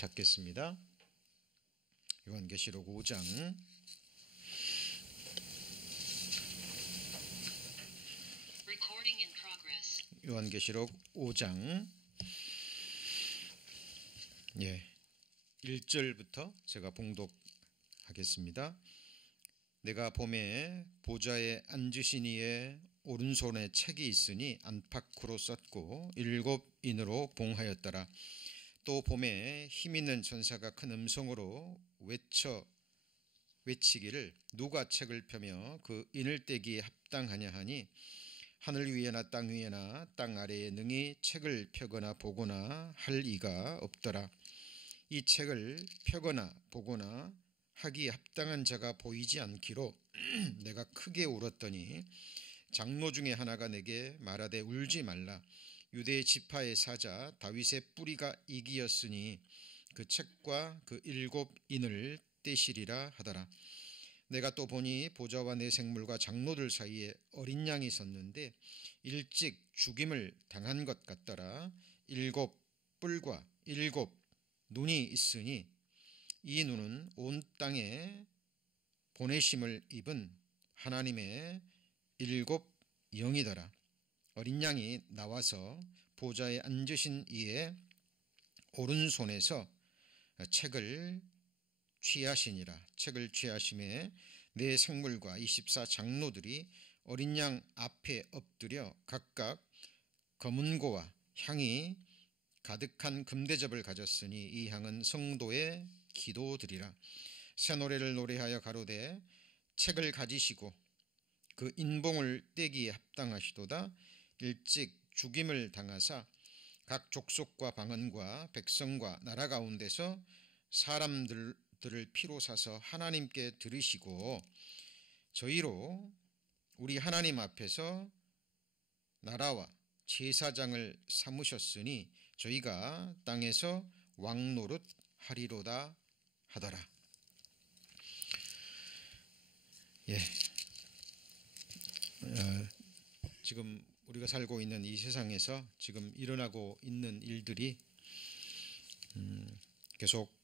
찾겠습니다. 요한계시록 5장 요한계시록 5장 1절부터 제가 봉독하겠습니다. 내가 보매 보좌에 앉으신 이의 오른손에 책이 있으니 안팎으로 썼고 7인으로 봉하였더라. 또 보매 힘있는 천사가 큰 음성으로 외치기를 누가 책을 펴며 그 인을 떼기에 합당하냐 하니 하늘 위에나 땅 위에나 땅 아래에 능히 책을 펴거나 보거나 할 이가 없더라. 이 책을 펴거나 보거나 하기에 합당한 자가 보이지 않기로 내가 크게 울었더니 장로 중에 하나가 내게 말하되 울지 말라. 유대 지파의 사자 다윗의 뿌리가 이기었으니 그 책과 그 7인을 떼시리라 하더라. 내가 또 보니 보좌와 내 생물과 장로들 사이에 어린 양이 섰는데 일찍 죽임을 당한 것 같더라. 7뿔과 7눈이 있으니 이 눈은 온 땅에 보내심을 입은 하나님의 7영이더라. 어린 양이 나와서 보좌에 앉으신 이의 오른손에서 책을 취하시니라. 책을 취하심에 내 생물과 24 장로들이 어린 양 앞에 엎드려 각각 검은고와 향이 가득한 금대접을 가졌으니 이 향은 성도의 기도드리라. 새 노래를 노래하여 가로되 책을 가지시고 그 인봉을 떼기에 합당하시도다. 일찍 죽임을 당하사 각 족속과 방언과 백성과 나라 가운데서 사람들을 피로 사서 하나님께 들으시고 저희로 우리 하나님 앞에서 나라와 제사장을 삼으셨으니 저희가 땅에서 왕노릇 하리로다 하더라. 지금 우리가 살고 있는 이 세상에서 지금 일어나고 있는 일들이 계속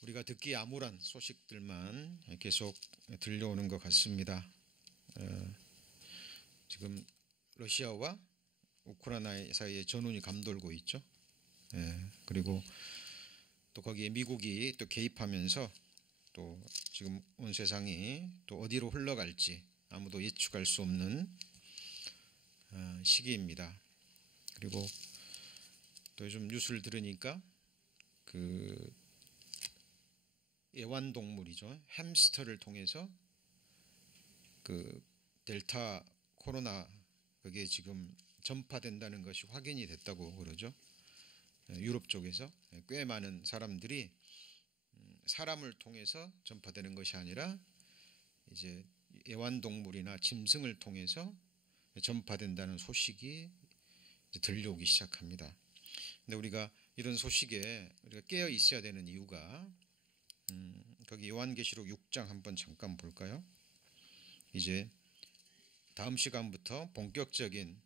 우리가 듣기 암울한 소식들만 계속 들려오는 것 같습니다. 지금 러시아와 우크라이나 사이에 전운이 감돌고 있죠. 그리고 또 거기에 미국이 또 개입하면서 또 지금 온 세상이 또 어디로 흘러갈지 아무도 예측할 수 없는 시기입니다. 그리고 또 요즘 뉴스를 들으니까 그 애완동물이죠. 햄스터를 통해서 그 델타 코로나 그게 지금 전파된다는 것이 확인이 됐다고 그러죠. 유럽 쪽에서 꽤 많은 사람들이 사람을 통해서 전파되는 것이 아니라 이제 애완동물이나 짐승을 통해서 전파된다는 소식이 이제 들려오기 시작합니다. 근데 우리가 이런 소식에 우리가 깨어 있어야 되는 이유가 거기 요한계시록 6장 한번 잠깐 볼까요? 이제 다음 시간부터 본격적인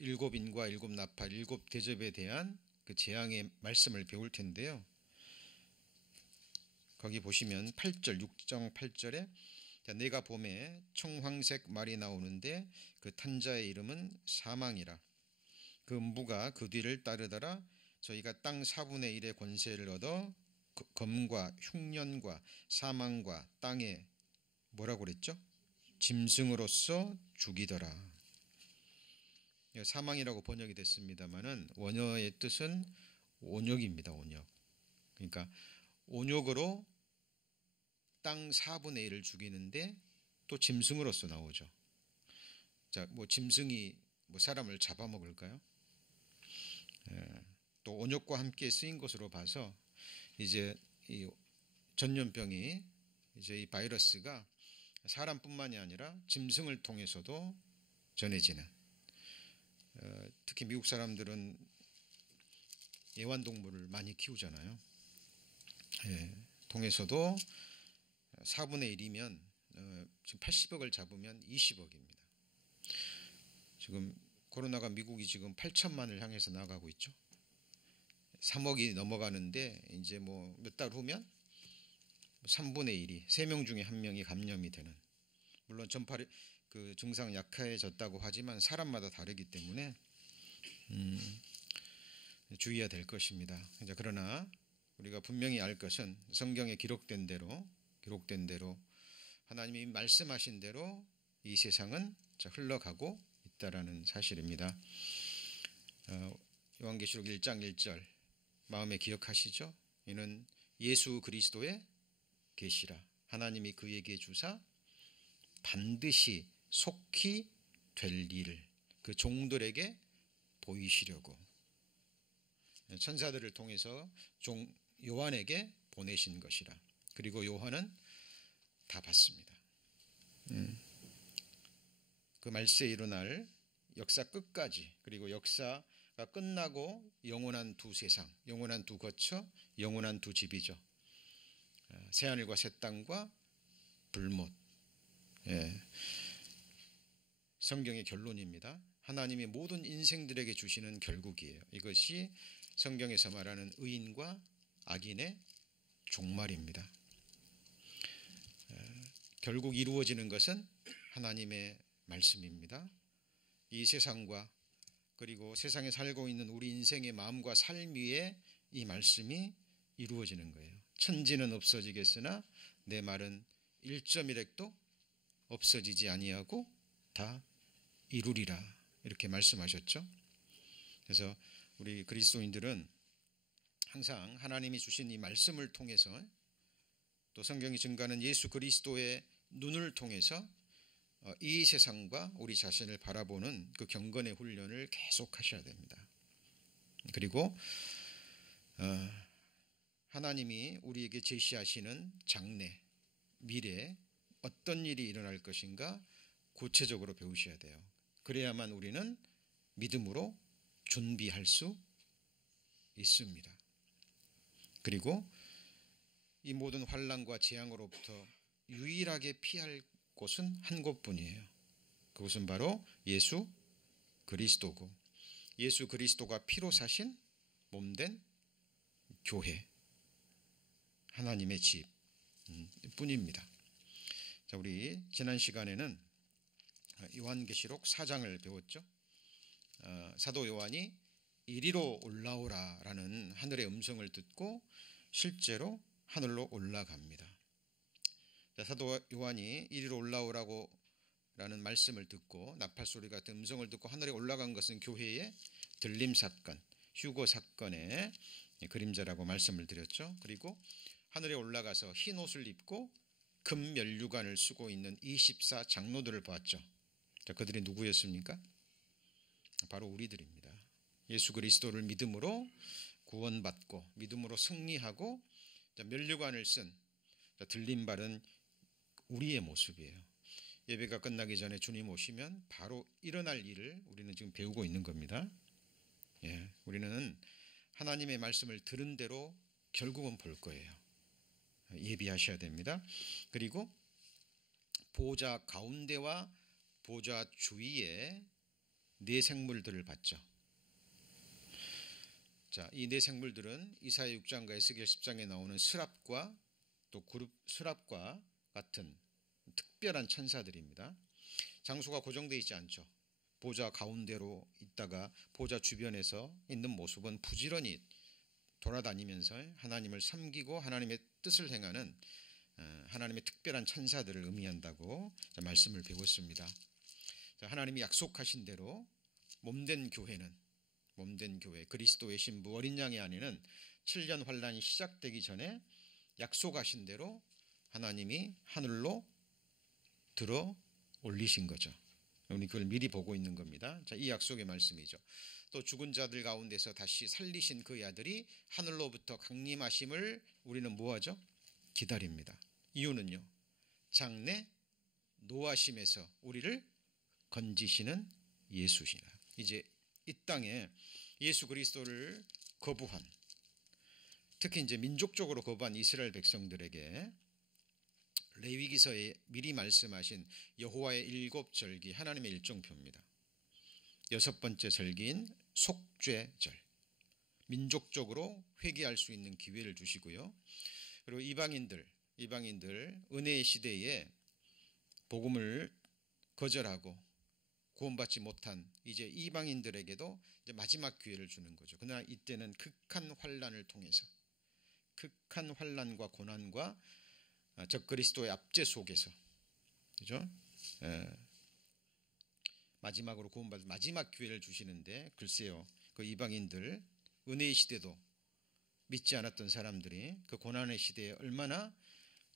7인과 7나팔, 7대접에 대한 그 재앙의 말씀을 배울 텐데요. 거기 보시면 8절, 6장 8절에 내가 보매 청황색 말이 나오는데 그 탄 자의 이름은 사망이라. 그 음부가 그 뒤를 따르더라. 저희가 땅 4분의 1의 권세를 얻어 검과 흉년과 사망과 땅에 뭐라고 그랬죠? 짐승으로서 죽이더라. 사망이라고 번역이 됐습니다마는 원어의 뜻은 온역입니다. 온역. 그러니까 온역으로 땅 4분의 1을 죽이는데 또 짐승으로서 나오죠. 자, 뭐 짐승이 뭐 사람을 잡아먹을까요? 또 온역과 함께 쓰인 것으로 봐서 이제 이 전염병이 이제 이 바이러스가 사람뿐만이 아니라 짐승을 통해서도 전해지는 특히 미국 사람들은 애완동물을 많이 키우잖아요. 통해서도 4분의 1이면 지금 80억을 잡으면 20억입니다. 지금 코로나가 미국이 지금 8천만을 향해서 나가고 있죠. 3억이 넘어가는데 이제 뭐 몇 달 후면 3분의 1이 3명 중에 1명이 감염이 되는, 물론 전파리 그 증상 약해졌다고 하지만 사람마다 다르기 때문에 주의해야 될 것입니다. 이제 그러나 우리가 분명히 알 것은 성경에 기록된 대로 하나님이 말씀하신 대로 이 세상은 흘러가고 있다라는 사실입니다. 요한계시록 1장 1절 마음에 기억하시죠? 이는 예수 그리스도의 계시라. 하나님이 그에게 주사 반드시 속히 될 일을 그 종들에게 보이시려고 천사들을 통해서 종 요한에게 보내신 것이라. 그리고 요한은 다 봤습니다. 그 말세에 일어날 역사 끝까지, 그리고 역사가 끝나고 영원한 두 세상, 영원한 두 거처, 영원한 두 집이죠. 새하늘과 새 땅과 불못. 성경의 결론입니다. 하나님이 모든 인생들에게 주시는 결국이에요. 이것이 성경에서 말하는 의인과 악인의 종말입니다. 결국 이루어지는 것은 하나님의 말씀입니다. 이 세상과 그리고 세상에 살고 있는 우리 인생의 마음과 삶 위에 이 말씀이 이루어지는 거예요. 천지는 없어지겠으나 내 말은 1.1핵도 없어지지 아니하고 다 이루리라, 이렇게 말씀하셨죠. 그래서 우리 그리스도인들은 항상 하나님이 주신 이 말씀을 통해서, 또 성경이 증거하는 예수 그리스도의 눈을 통해서 이 세상과 우리 자신을 바라보는 그 경건의 훈련을 계속하셔야 됩니다. 그리고 하나님이 우리에게 제시하시는 장래, 미래 어떤 일이 일어날 것인가 구체적으로 배우셔야 돼요. 그래야만 우리는 믿음으로 준비할 수 있습니다. 그리고 이 모든 환난과 재앙으로부터 유일하게 피할 곳은 한 곳뿐이에요. 그것은 바로 예수 그리스도고, 예수 그리스도가 피로 사신 몸된 교회, 하나님의 집 뿐입니다. 자, 우리 지난 시간에는 요한계시록 4장을 배웠죠. 사도 요한이 이리로 올라오라라는 하늘의 음성을 듣고 실제로 하늘로 올라갑니다. 자, 사도 요한이 이리로 올라오라고 라는 말씀을 듣고 나팔소리 같은 음성을 듣고 하늘에 올라간 것은 교회의 들림 사건, 휴거 사건의 그림자라고 말씀을 드렸죠. 그리고 하늘에 올라가서 흰 옷을 입고 금 면류관을 쓰고 있는 24 장로들을 보았죠. 자, 그들이 누구였습니까? 바로 우리들입니다. 예수 그리스도를 믿음으로 구원받고 믿음으로 승리하고 면류관을 쓴 들림 바른 우리의 모습이에요. 예배가 끝나기 전에 주님 오시면 바로 일어날 일을 우리는 지금 배우고 있는 겁니다. 우리는 하나님의 말씀을 들은 대로 결국은 볼 거예요. 예비하셔야 됩니다. 그리고 보좌 가운데와 보좌 주위에 네 생물들을 봤죠. 자, 이 네 생물들은 이사야 6장과 에스겔 10장에 나오는 스랍과 또 그룹 스랍과 같은 특별한 천사들입니다. 장소가 고정되어 있지 않죠. 보좌 가운데로 있다가 보좌 주변에서 있는 모습은 부지런히 돌아다니면서 하나님을 섬기고 하나님의 뜻을 행하는 하나님의 특별한 천사들을 의미한다고 말씀을 배웠습니다. 하나님이 약속하신 대로 몸된 교회 그리스도의 신부 어린 양의 안에는 7년 환란이 시작되기 전에 약속하신 대로 하나님이 하늘로 들어 올리신 거죠. 우리 그걸 미리 보고 있는 겁니다. 자, 이 약속의 말씀이죠. 또 죽은 자들 가운데서 다시 살리신 그 아들이 하늘로부터 강림하심을 우리는 뭐하죠? 기다립니다. 이유는요, 장래 노하심에서 우리를 건지시는 예수시라. 이제 이 땅에 예수 그리스도를 거부한, 특히 이제 민족적으로 거부한 이스라엘 백성들에게 레위기서에 미리 말씀하신 여호와의 7절기 하나님의 일정표입니다. 6번째 절기인 속죄절, 민족적으로 회개할 수 있는 기회를 주시고요. 그리고 이방인들 은혜의 시대에 복음을 거절하고 구원받지 못한 이제 이방인들에게도 이제 마지막 기회를 주는 거죠. 그러나 이때는 극한 환난을 통해서 극한 환난과 고난과 적그리스도의 압제 속에서 그죠? 마지막으로 구원받을 마지막 기회를 주시는데 글쎄요. 그 이방인들 은혜의 시대도 믿지 않았던 사람들이 그 고난의 시대에 얼마나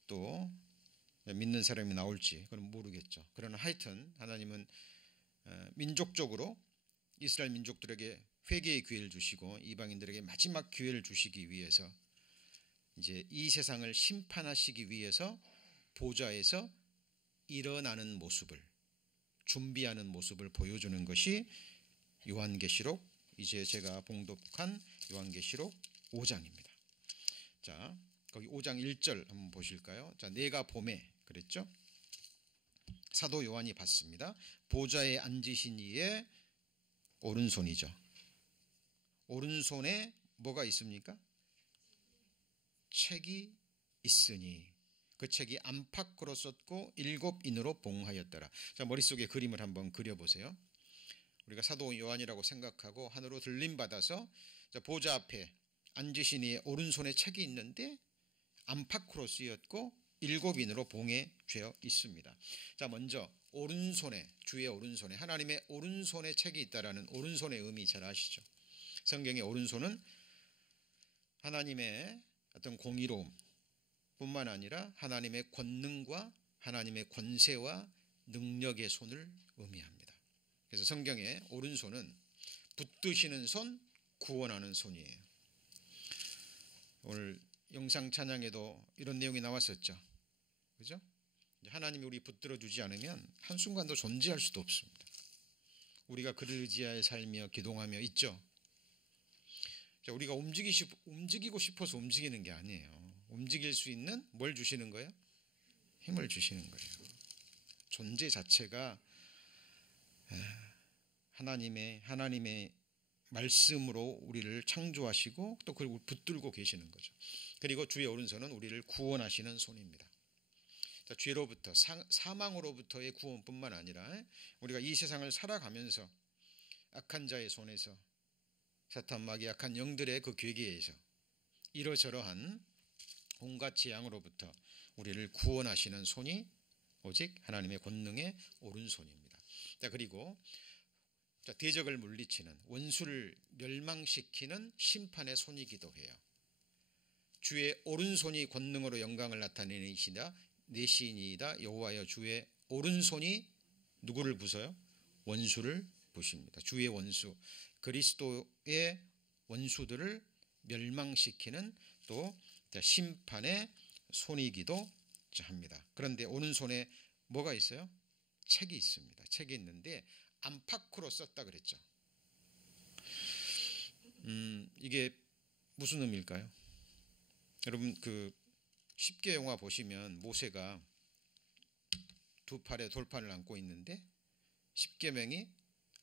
또 믿는 사람이 나올지 그건 모르겠죠. 그러나 하여튼 하나님은 민족적으로 이스라엘 민족들에게 회개의 기회를 주시고 이방인들에게 마지막 기회를 주시기 위해서 이제 이 세상을 심판하시기 위해서 보좌에서 일어나는 모습을 준비하는 모습을 보여주는 것이 요한계시록 이제 제가 봉독한 요한계시록 5장입니다. 자, 거기 5장 1절 한번 보실까요? 자, 내가 봄에 그랬죠? 사도 요한이 봤습니다. 보좌에 앉으신 이의 오른손이죠. 오른손에 뭐가 있습니까? 책이 있으니 그 책이 안팎으로 썼고 7인으로 봉하였더라. 자, 머릿속에 그림을 한번 그려보세요. 우리가 사도 요한이라고 생각하고 하늘로 들림 받아서 보좌 앞에 앉으신 이의 오른손에 책이 있는데 안팎으로 쓰였고 7인으로 봉해져 있습니다. 자, 먼저 오른손에 주의 오른손에 하나님의 오른손에 책이 있다라는 오른손의 의미 잘 아시죠? 성경의 오른손은 하나님의 어떤 공의로움 뿐만 아니라 하나님의 권능과 하나님의 권세와 능력의 손을 의미합니다. 그래서 성경의 오른손은 붙드시는 손, 구원하는 손이에요. 오늘 영상 찬양에도 이런 내용이 나왔었죠. 그죠? 하나님이 우리 붙들어 주지 않으면 한순간도 존재할 수도 없습니다. 우리가 그를 의지하여 살며 기동하며 있죠. 자, 우리가 움직이고 싶어서 움직이는 게 아니에요. 움직일 수 있는 뭘 주시는 거예요? 힘을 주시는 거예요. 존재 자체가 하나님의 말씀으로 우리를 창조하시고 또 그걸 붙들고 계시는 거죠. 그리고 주의 오른손은 우리를 구원하시는 손입니다. 자, 죄로부터 사망으로부터의 구원뿐만 아니라 우리가 이 세상을 살아가면서 악한 자의 손에서 사탄 마귀 악한 영들의 그 괴계에서 이러저러한 온갖 재앙으로부터 우리를 구원하시는 손이 오직 하나님의 권능의 오른손입니다. 자, 그리고 대적을 물리치는 원수를 멸망시키는 심판의 손이기도 해요. 주의 오른손이 권능으로 영광을 나타내시다 내시니이다 여호와여 주의 오른손이 누구를 부숴요? 원수를 부십니다. 주의 원수 그리스도의 원수들을 멸망시키는 또 심판의 손이기도 합니다. 그런데 오른손에 뭐가 있어요? 책이 있습니다. 책이 있는데 안팎으로 썼다 그랬죠. 이게 무슨 의미일까요? 여러분 그 10개 영화 보시면 모세가 두 팔에 돌판을 안고 있는데 10계명이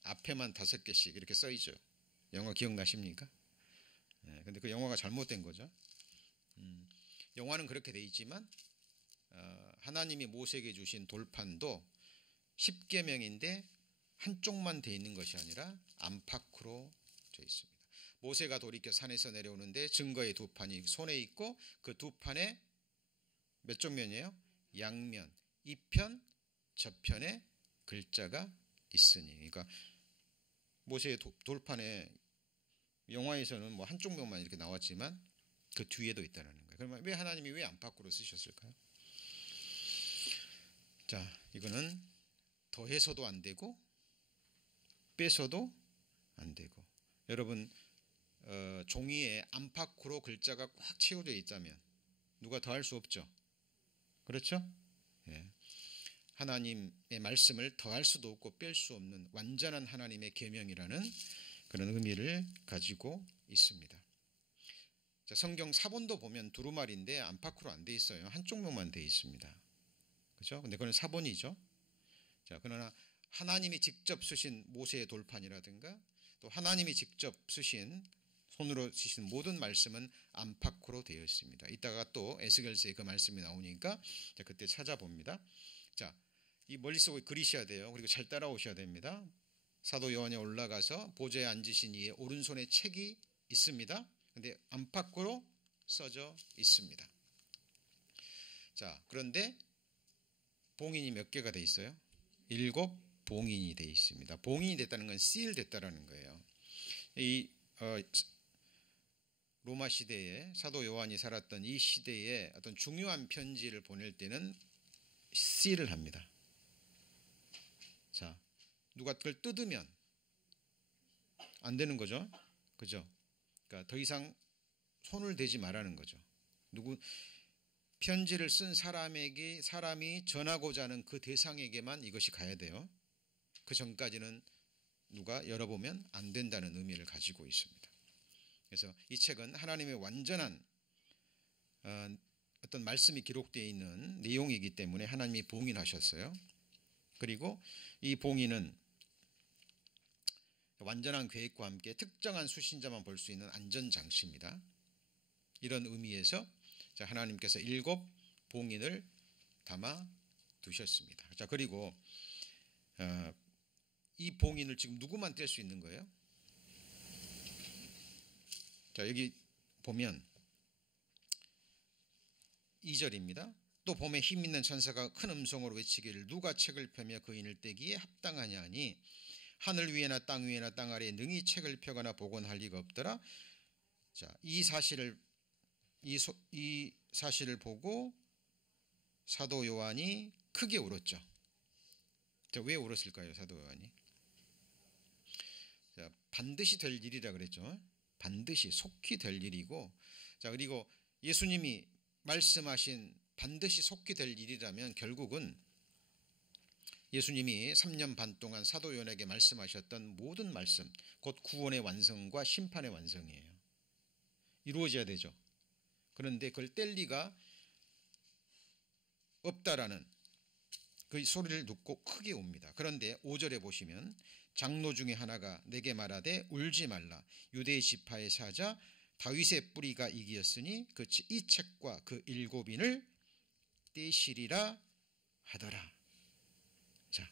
앞에만 5개씩 이렇게 써 있죠. 영화 기억나십니까? 근데 그 영화가 잘못된 거죠. 영화는 그렇게 돼 있지만 하나님이 모세에게 주신 돌판도 10계명인데 한쪽만 돼 있는 것이 아니라 안팎으로 돼 있습니다. 모세가 돌이켜 산에서 내려오는데 증거의 두 판이 손에 있고 그 두 판에 몇 쪽 면이에요? 양면, 이편, 저편에 글자가 있으니. 그러니까 모세의 돌판에 영화에서는 뭐 한쪽 면만 이렇게 나왔지만 그 뒤에도 있다는 거예요. 그러면 왜 하나님이 왜 안팎으로 쓰셨을까요? 자, 이거는 더해서도 안 되고 빼서도 안 되고. 여러분 종이에 안팎으로 글자가 꽉 채워져 있다면 누가 더할 수 없죠. 그렇죠? 예. 하나님의 말씀을 더할 수도 없고 뺄 수 없는 완전한 하나님의 계명이라는 그런 의미를 가지고 있습니다. 자, 성경 사본도 보면 두루마리인데 안팎으로 안 돼 있어요. 한쪽 면만 돼 있습니다. 그렇죠? 근데 그건 사본이죠. 자, 그러나 하나님이 직접 쓰신 모세의 돌판이라든가 또 하나님이 직접 쓰신 손으로 쓰시는 모든 말씀은 안팎으로 되어 있습니다. 이따가 또 에스겔서에 그 말씀이 나오니까 그때 찾아봅니다. 자, 이 멀리서 그리셔야 돼요. 그리고 잘 따라오셔야 됩니다. 사도 요한에 올라가서 보좌에 앉으신 이의 오른손에 책이 있습니다. 근데 안팎으로 써져 있습니다. 자, 그런데 봉인이 몇 개가 돼 있어요? 7 봉인이 돼 있습니다. 봉인이 됐다는 건 seal 됐다라는 거예요. 이 로마 시대에 사도 요한이 살았던 이 시대에 어떤 중요한 편지를 보낼 때는 seal을 합니다. 자, 누가 그걸 뜯으면 안 되는 거죠. 그죠? 그러니까 더 이상 손을 대지 말라는 거죠. 편지를 쓴 사람에게, 사람이 전하고자 하는 그 대상에게만 이것이 가야 돼요. 그 전까지는 누가 열어보면 안 된다는 의미를 가지고 있습니다. 그래서 이 책은 하나님의 완전한 어떤 말씀이 기록되어 있는 내용이기 때문에 하나님이 봉인하셨어요. 그리고 이 봉인은 완전한 계획과 함께 특정한 수신자만 볼 수 있는 안전장치입니다. 이런 의미에서 하나님께서 7 봉인을 담아 두셨습니다. 자, 그리고 이 봉인을 지금 누구만 뗄 수 있는 거예요? 자, 여기 보면 2절입니다. 또 봄에 힘 있는 천사가 큰 음성으로 외치기를 누가 책을 펴며 그 인을 떼기에 합당하냐 하니 하늘 위에나 땅 위에나 땅 아래에 능히 책을 펴거나 보곤할 리가 없더라. 자, 이 사실을 보고 사도 요한이 크게 울었죠. 자, 왜 울었을까요, 사도 요한이? 자, 반드시 될 일이라 그랬죠. 반드시 속히 될 일이고, 자, 그리고 예수님이 말씀하신 반드시 속히 될 일이라면 결국은 예수님이 3년 반 동안 사도 요한에게 말씀하셨던 모든 말씀, 곧 구원의 완성과 심판의 완성이에요. 이루어져야 되죠. 그런데 그걸 뗄 리가 없다라는 그 소리를 듣고 크게 웁니다. 그런데 5절에 보시면 장로 중에 하나가 내게 말하되 울지 말라. 유대 지파의 사자 다윗의 뿌리가 이기었으니 이 책과 그 7인을 떼시리라 하더라. 자,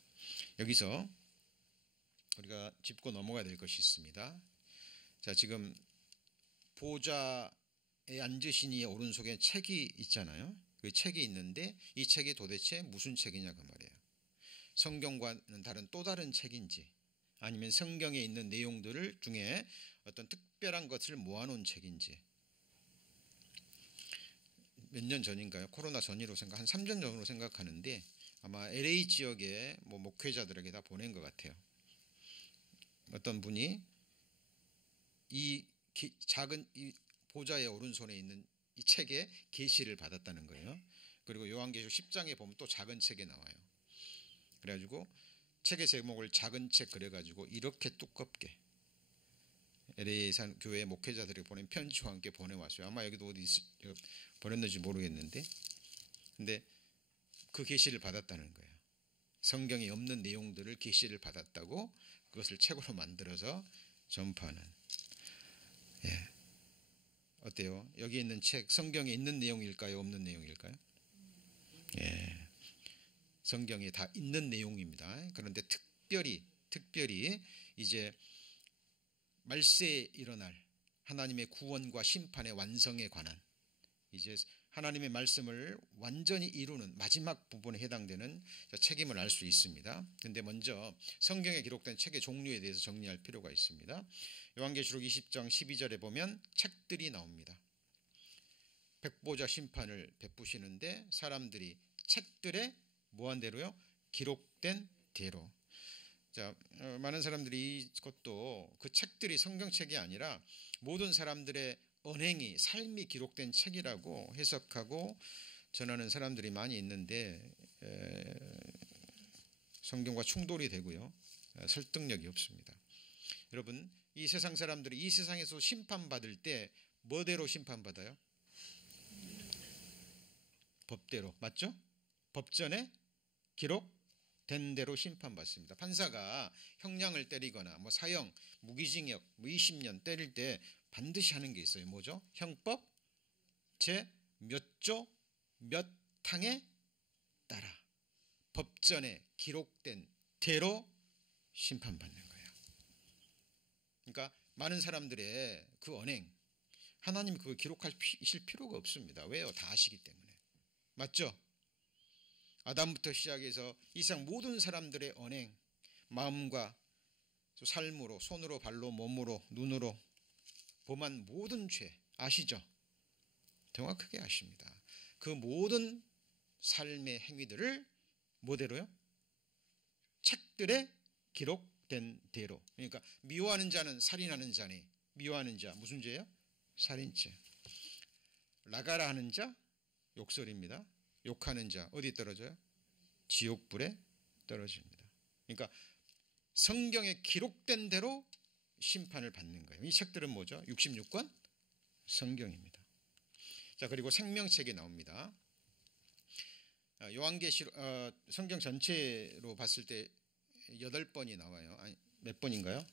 여기서 우리가 짚고 넘어가야 될 것이 있습니다. 자, 지금 보좌에 앉으신 이의 오른손에 책이 있잖아요. 그 책이 있는데 이 책이 도대체 무슨 책이냐 그 말이에요. 성경과는 다른 또 다른 책인지 아니면 성경에 있는 내용들을 중에 어떤 특별한 것을 모아놓은 책인지. 몇 년 전인가요? 코로나 전이로 한 3년 전으로 생각하는데 아마 LA 지역의 목회자들에게 다 보낸 것 같아요. 어떤 분이 이 작은 이 보좌의 오른손에 있는 이 책에 계시를 받았다는 거예요. 그리고 요한계시록 10장에 보면 또 작은 책에 나와요. 그래가지고 책의 제목을 작은 책 그래가지고 이렇게 두껍게 LA 산 교회 목회자들에게 보낸 편지와 함께 보내왔어요. 아마 여기도 어디 보냈는지 모르겠는데, 근데 그 계시를 받았다는 거예요. 성경에 없는 내용들을 계시를 받았다고 그것을 책으로 만들어서 전파하는. 예. 어때요? 여기 있는 책 성경에 있는 내용일까요? 없는 내용일까요? 예. 성경에 다 있는 내용입니다. 그런데 특별히 이제 말세에 일어날 하나님의 구원과 심판의 완성에 관한 이제 하나님의 말씀을 완전히 이루는 마지막 부분에 해당되는 책임을 알 수 있습니다. 그런데 먼저 성경에 기록된 책의 종류에 대해서 정리할 필요가 있습니다. 요한계시록 20장 12절에 보면 책들이 나옵니다. 백보자 심판을 베푸시는데 사람들이 책들에 뭐한 대로요? 기록된 대로. 자, 많은 사람들이 이것도 그 책들이 성경책이 아니라 모든 사람들의 언행이 삶이 기록된 책이라고 해석하고 전하는 사람들이 많이 있는데 성경과 충돌이 되고요. 설득력이 없습니다. 여러분, 이 세상 사람들이 이 세상에서 심판받을 때 뭐대로 심판받아요? 법대로. 맞죠? 법전에 기록된 대로 심판받습니다. 판사가 형량을 때리거나 사형, 무기징역 20년 때릴 때 반드시 하는 게 있어요. 뭐죠? 형법 제 몇 조 몇 항에 따라 법전에 기록된 대로 심판받는 거예요. 그러니까 많은 사람들의 그 언행, 하나님이 그걸 기록하실 필요가 없습니다. 왜요? 다 아시기 때문에. 맞죠? 아담부터 시작해서 이 세상 모든 사람들의 언행, 마음과 삶으로, 손으로, 발로, 몸으로, 눈으로 범한 모든 죄 아시죠? 정확하게 아십니다. 그 모든 삶의 행위들을 뭐대로요? 책들에 기록된 대로. 그러니까 미워하는 자는 살인하는 자니, 미워하는 자 무슨 죄예요? 살인죄. 나가라 하는 자 욕설입니다. 욕하는 자 어디 떨어져요? 지옥불에 떨어집니다. 그러니까 성경에 기록된 대로 심판을 받는 거예요. 이 책들은 뭐죠? 66권 성경입니다. 자, 그리고 생명책이 나옵니다. 요한계시록 성경 전체로 봤을 때 8번이 나와요. 아니, 몇 번인가요?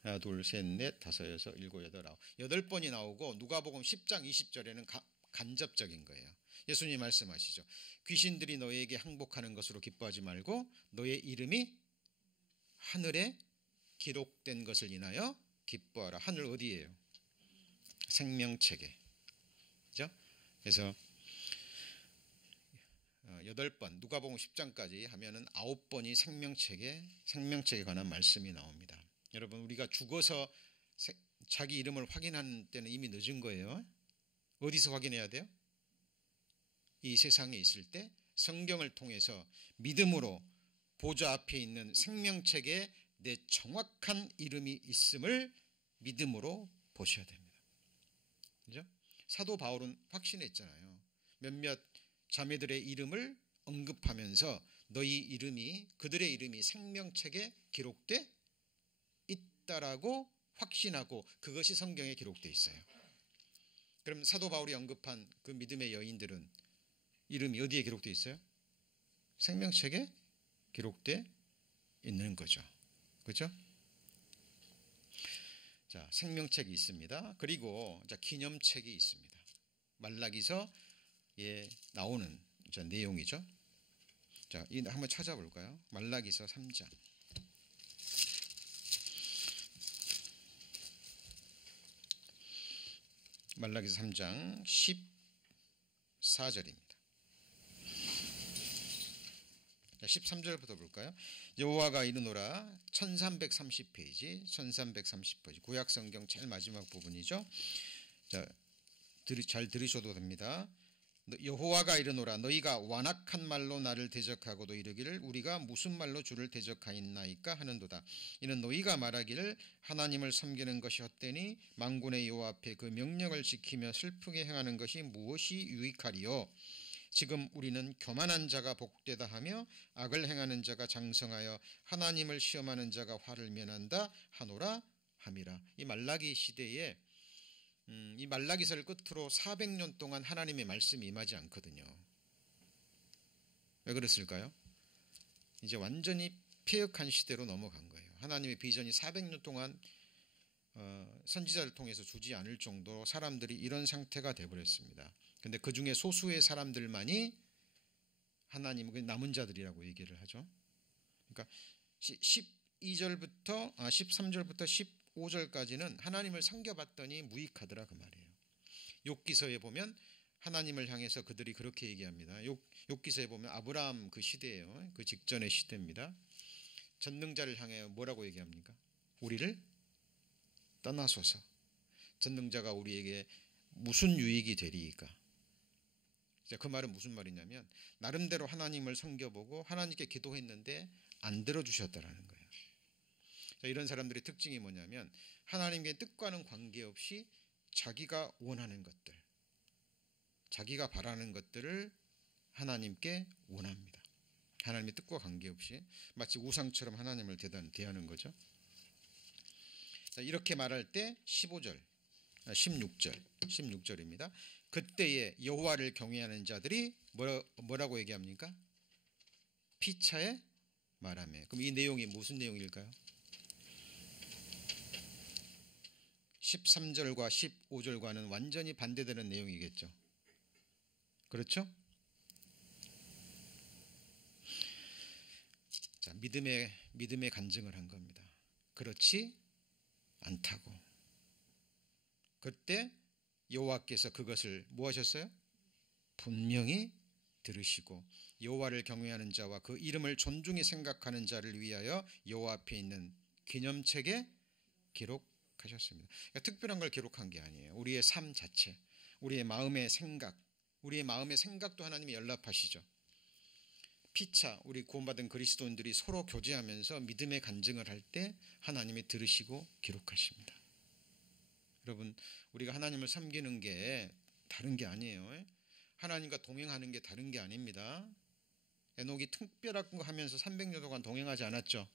하나, 둘, 셋, 넷, 다섯, 여섯, 일곱, 여덟, 아홉. 8번이 나오고 누가복음 10장 20절에는 간접적인 거예요. 예수님 말씀하시죠. 귀신들이 너에게 항복하는 것으로 기뻐하지 말고 너의 이름이 하늘에 기록된 것을 인하여 기뻐하라. 하늘 어디예요? 생명책에. 그죠? 그래서 8번 누가복음 10장까지 하면은 9번이 생명책에 관한 말씀이 나옵니다. 여러분 우리가 죽어서 자기 이름을 확인하는 때는 이미 늦은 거예요. 어디서 확인해야 돼요? 이 세상에 있을 때 성경을 통해서 믿음으로 보좌 앞에 있는 생명책에 내 정확한 이름이 있음을 믿음으로 보셔야 됩니다. 그죠? 사도 바울은 확신했잖아요. 몇몇 자매들의 이름을 언급하면서 너희 이름이 그들의 이름이 생명책에 기록돼 있다라고 확신하고 그것이 성경에 기록돼 있어요. 그럼 사도 바울이 언급한 그 믿음의 여인들은 이름이 어디에 기록돼 있어요? 생명책에 기록돼 있는 거죠. 그렇죠? 자, 생명책이 있습니다. 그리고 자, 기념책이 있습니다. 말라기서에 나오는 자, 내용이죠. 자, 이 한번 찾아볼까요? 말라기서 3장. 말라기서 3장 14절입니다. 13절부터 볼까요? 여호와가 이르노라 1330페이지 1330페이지 구약성경 제일 마지막 부분이죠. 자, 잘 들으셔도 됩니다. 여호와가 이르노라 너희가 완악한 말로 나를 대적하고도 이르기를 우리가 무슨 말로 주를 대적하였나이까 하는도다. 이는 너희가 말하기를 하나님을 섬기는 것이 헛되니 만군의 여호와 앞에 그 명령을 지키며 슬프게 행하는 것이 무엇이 유익하리요. 지금 우리는 교만한 자가 복되다 하며 악을 행하는 자가 장성하여 하나님을 시험하는 자가 화를 면한다 하노라 함이라. 이 말라기 시대에 이 말라기서를 끝으로 400년 동안 하나님의 말씀이 임하지 않거든요. 왜 그랬을까요? 이제 완전히 폐역한 시대로 넘어간 거예요. 하나님의 비전이 400년 동안 선지자를 통해서 주지 않을 정도로 사람들이 이런 상태가 되어버렸습니다. 그런데 그 중에 소수의 사람들만이 하나님 남은 자들이라고 얘기를 하죠. 그러니까 13절부터 15절까지는 하나님을 섬겨봤더니 무익하더라 그 말이에요. 욥기서에 보면 하나님을 향해서 그들이 그렇게 얘기합니다. 욥기서에 보면 아브라함 그 시대예요. 그 직전의 시대입니다. 전능자를 향해 뭐라고 얘기합니까? 우리를 떠나소서. 전능자가 우리에게 무슨 유익이 되리이까? 그 말은 무슨 말이냐면 나름대로 하나님을 섬겨보고 하나님께 기도했는데 안 들어주셨다라는 거예요. 이런 사람들의 특징이 뭐냐면 하나님의 뜻과는 관계없이 자기가 원하는 것들, 자기가 바라는 것들을 하나님께 원합니다. 하나님의 뜻과 관계없이 마치 우상처럼 하나님을 대하는 거죠. 이렇게 말할 때 16절입니다. 그때에 여호와를 경외하는 자들이 뭐라고 얘기합니까? 피차에 말하며. 그럼 이 내용이 무슨 내용일까요? 13절과 15절과는 완전히 반대되는 내용이겠죠. 그렇죠? 자, 믿음의 간증을 한 겁니다. 그렇지 않다고. 그때 여호와께서 그것을 뭐 하셨어요? 분명히 들으시고 여호와를 경외하는 자와 그 이름을 존중히 생각하는 자를 위하여 여호와 앞에 있는 기념책에 기록하셨습니다. 그러니까 특별한 걸 기록한 게 아니에요. 우리의 삶 자체, 우리의 마음의 생각도 하나님이 연락하시죠. 피차 우리 구원받은 그리스도인들이 서로 교제하면서 믿음의 간증을 할 때 하나님이 들으시고 기록하십니다. 여러분, 우리가 하나님을 섬기는 게 다른 게 아니에요. 하나님과 동행하는 게 다른 게 아닙니다. 에녹이 특별한 거 하면서 300년 동안 동행하지 않았죠.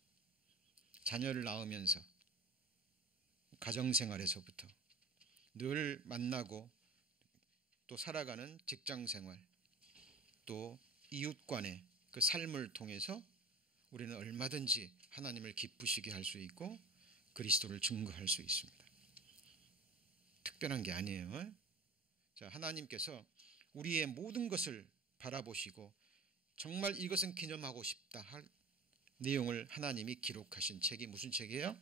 자녀를 낳으면서, 가정생활에서부터 늘 만나고 또 살아가는 직장생활, 또 이웃 간의 그 삶을 통해서 우리는 얼마든지 하나님을 기쁘시게 할 수 있고 그리스도를 증거할 수 있습니다. 특별한 게 아니에요. 자, 하나님께서 우리의 모든 것을 바라보시고 정말 이것은 기념하고 싶다 할 내용을 하나님이 기록하신 책이 무슨 책이에요?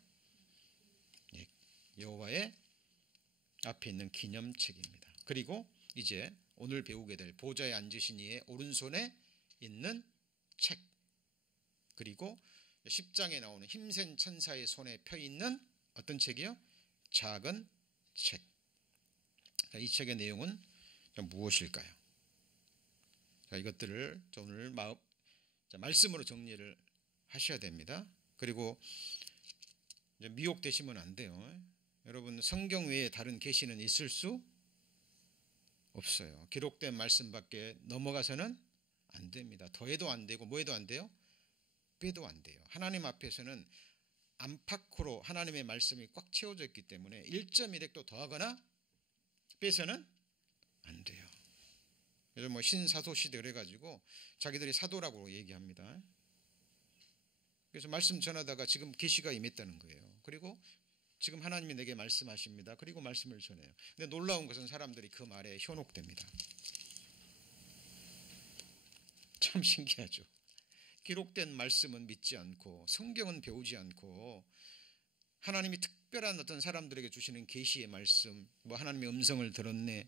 여호와의 앞에 있는 기념책입니다. 그리고 이제 오늘 배우게 될 보좌에 앉으신 이의 오른손에 있는 책, 그리고 10장에 나오는 힘센 천사의 손에 펴 있는 어떤 책이요? 작은 책. 이 책의 내용은 무엇일까요? 자, 이것들을 오늘 말씀으로 정리를 하셔야 됩니다. 그리고 이제 미혹되시면 안 돼요. 여러분, 성경 외에 다른 계시는 있을 수 없어요. 기록된 말씀밖에 넘어가서는 안 됩니다. 더해도 안 되고 뭐해도 안 돼요? 빼도 안 돼요. 하나님 앞에서는 안팎으로 하나님의 말씀이 꽉 채워져 있기 때문에 1.1획도 더하거나 빼서는 안 돼요. 그래서 뭐 신사도 시대 그래가지고 자기들이 사도라고 얘기합니다. 그래서 말씀 전하다가 지금 계시가 임했다는 거예요. 그리고 지금 하나님이 내게 말씀하십니다. 그리고 말씀을 전해요. 근데 놀라운 것은 사람들이 그 말에 현혹됩니다. 참 신기하죠. 기록된 말씀은 믿지 않고 성경은 배우지 않고 하나님이 특별한 어떤 사람들에게 주시는 계시의 말씀, 뭐 하나님의 음성을 들었네,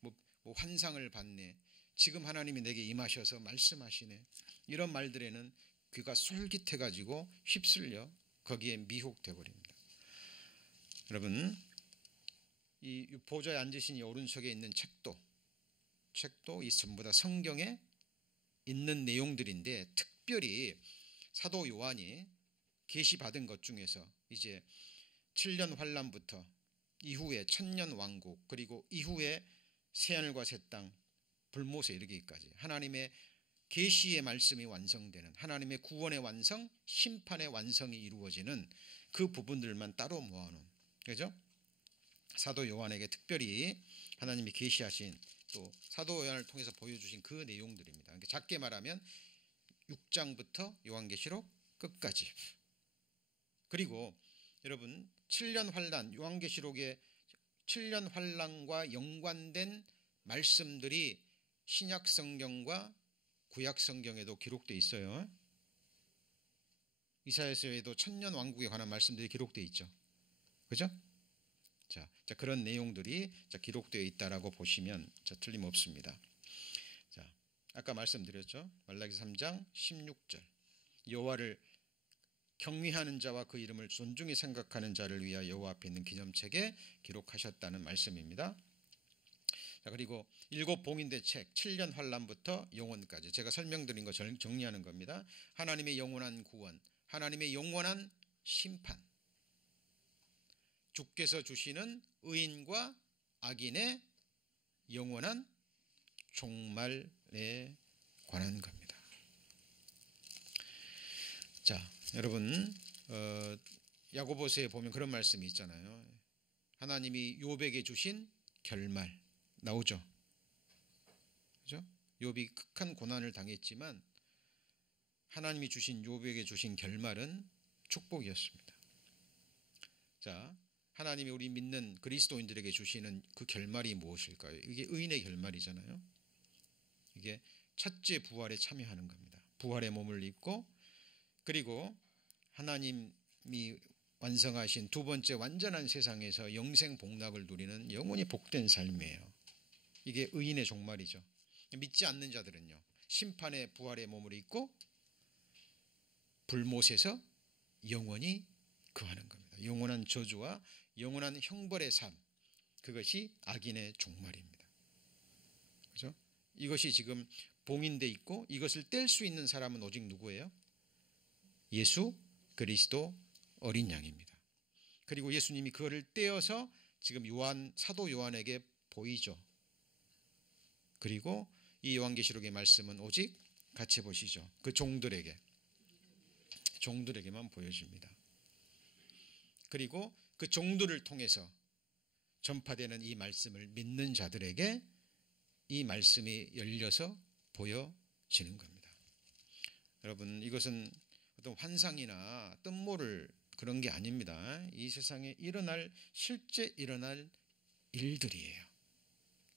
뭐 환상을 봤네, 지금 하나님이 내게 임하셔서 말씀하시네, 이런 말들에는 귀가 솔깃해가지고 휩쓸려 거기에 미혹돼 버립니다. 여러분, 이 보좌에 앉으신 이 오른쪽에 있는 책도 이 전부 다 성경에 있는 내용들인데 특별히 사도 요한이 계시받은 것 중에서 이제 7년 환란부터 이후에 천년 왕국, 그리고 이후에 새하늘과 새 땅, 불못에 이르기까지 하나님의 계시의 말씀이 완성되는, 하나님의 구원의 완성, 심판의 완성이 이루어지는 그 부분들만 따로 모아놓은, 그죠? 사도 요한에게 특별히 하나님이 계시하신, 또 사도 요한을 통해서 보여주신 그 내용들입니다. 그러니까 작게 말하면 6장부터 요한계시록 끝까지. 그리고 여러분, 7년 환란, 요한계시록의 7년 환란과 연관된 말씀들이 신약 성경과 구약 성경에도 기록되어 있어요. 이사야서에도 천년 왕국에 관한 말씀들이 기록되어 있죠. 그죠? 자, 그런 내용들이 기록되어 있다라고 보시면 틀림없습니다. 자, 아까 말씀드렸죠. 말라기 3장 16절. 여호와를 경외하는 자와 그 이름을 존중히 생각하는 자를 위하여 여호와 앞에 있는 기념책에 기록하셨다는 말씀입니다. 자, 그리고 7 봉인된 책, 7년 환란부터 영원까지 제가 설명드린 거 정리하는 겁니다. 하나님의 영원한 구원, 하나님의 영원한 심판, 주께서 주시는 의인과 악인의 영원한 종말에 관한 겁니다. 자, 여러분, 야고보서에 보면 그런 말씀이 있잖아요. 하나님이 욥에게 주신 결말 나오죠. 그죠? 욥이 극한 고난을 당했지만 하나님이 주신 욥에게 주신 결말은 축복이었습니다. 자, 하나님이 우리 믿는 그리스도인들에게 주시는 그 결말이 무엇일까요? 이게 의인의 결말이잖아요. 이게 첫째 부활에 참여하는 겁니다. 부활의 몸을 입고 그리고 하나님이 완성하신 두 번째 완전한 세상에서 영생 복락을 누리는 영원히 복된 삶이에요. 이게 의인의 종말이죠. 믿지 않는 자들은요, 심판의 부활의 몸을 입고 불못에서 영원히 거하는 겁니다. 영원한 저주와 영원한 형벌의 삶, 그것이 악인의 종말입니다. 그렇죠? 이것이 지금 봉인돼 있고 이것을 뗄 수 있는 사람은 오직 누구예요? 예수 그리스도 어린 양입니다. 그리고 예수님이 그거를 떼어서 지금 사도 요한에게 보이죠. 그리고 이 요한계시록의 말씀은 오직 같이 보시죠. 그 종들에게만 보여집니다. 그리고 그 종들을 통해서 전파되는 이 말씀을 믿는 자들에게 이 말씀이 열려서 보여지는 겁니다. 여러분, 이것은 어떤 환상이나 뜬모를 그런 게 아닙니다. 이 세상에 실제 일어날 일들이에요.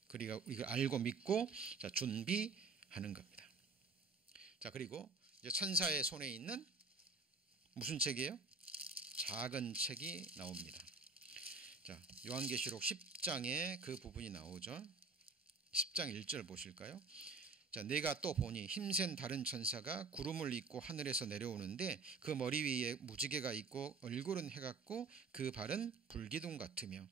그리고 이걸 알고 믿고 준비하는 겁니다. 자, 그리고 이제 천사의 손에 있는 무슨 책이에요? 작은 책이 나옵니다. 자, 요한계시록 10장에 그 부분이 나오죠. 10장 1절 보실까요? 자, 내가 또 보니 힘센 다른 천사가 구름을 입고 하늘에서 내려오는데 그 머리 위에 무지개가 있고 얼굴은 해 같고 그 발은 불기둥 같으며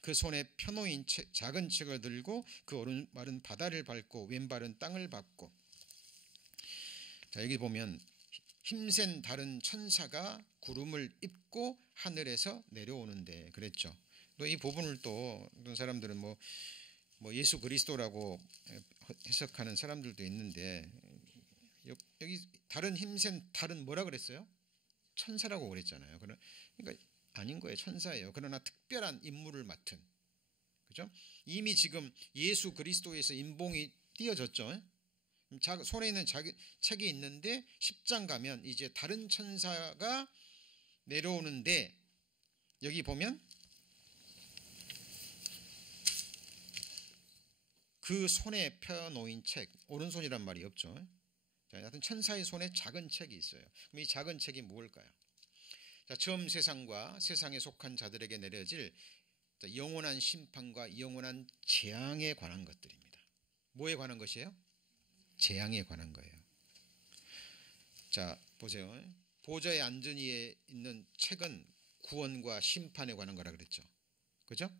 그 손에 펴놓인 작은 책을 들고 그 오른발은 바다를 밟고 왼발은 땅을 밟고. 자, 여기 보면 힘센 다른 천사가 구름을 입고 하늘에서 내려오는데 그랬죠. 또 이 부분을 또 어떤 사람들은 뭐 예수 그리스도라고 해석하는 사람들도 있는데 여기 다른 뭐라 그랬어요? 천사라고 그랬잖아요. 그러니까 아닌 거예요. 천사예요. 그러나 특별한 임무를 맡은, 그죠? 이미 지금 예수 그리스도에서 인봉이 띄어졌죠. 손에 있는 책이 있는데 10장 가면 이제 다른 천사가 내려오는데 여기 보면 그 손에 펴놓인 책, 오른손이란 말이 없죠. 자, 하여튼 천사의 손에 작은 책이 있어요. 그럼 이 작은 책이 무엇일까요? 자, 처음 세상과 세상에 속한 자들에게 내려질 영원한 심판과 영원한 재앙에 관한 것들입니다. 뭐에 관한 것이에요? 재앙에 관한 거예요. 자, 보세요. 보좌의 앉은 이에 있는 책은 구원과 심판에 관한 거라 그랬죠. 그죠?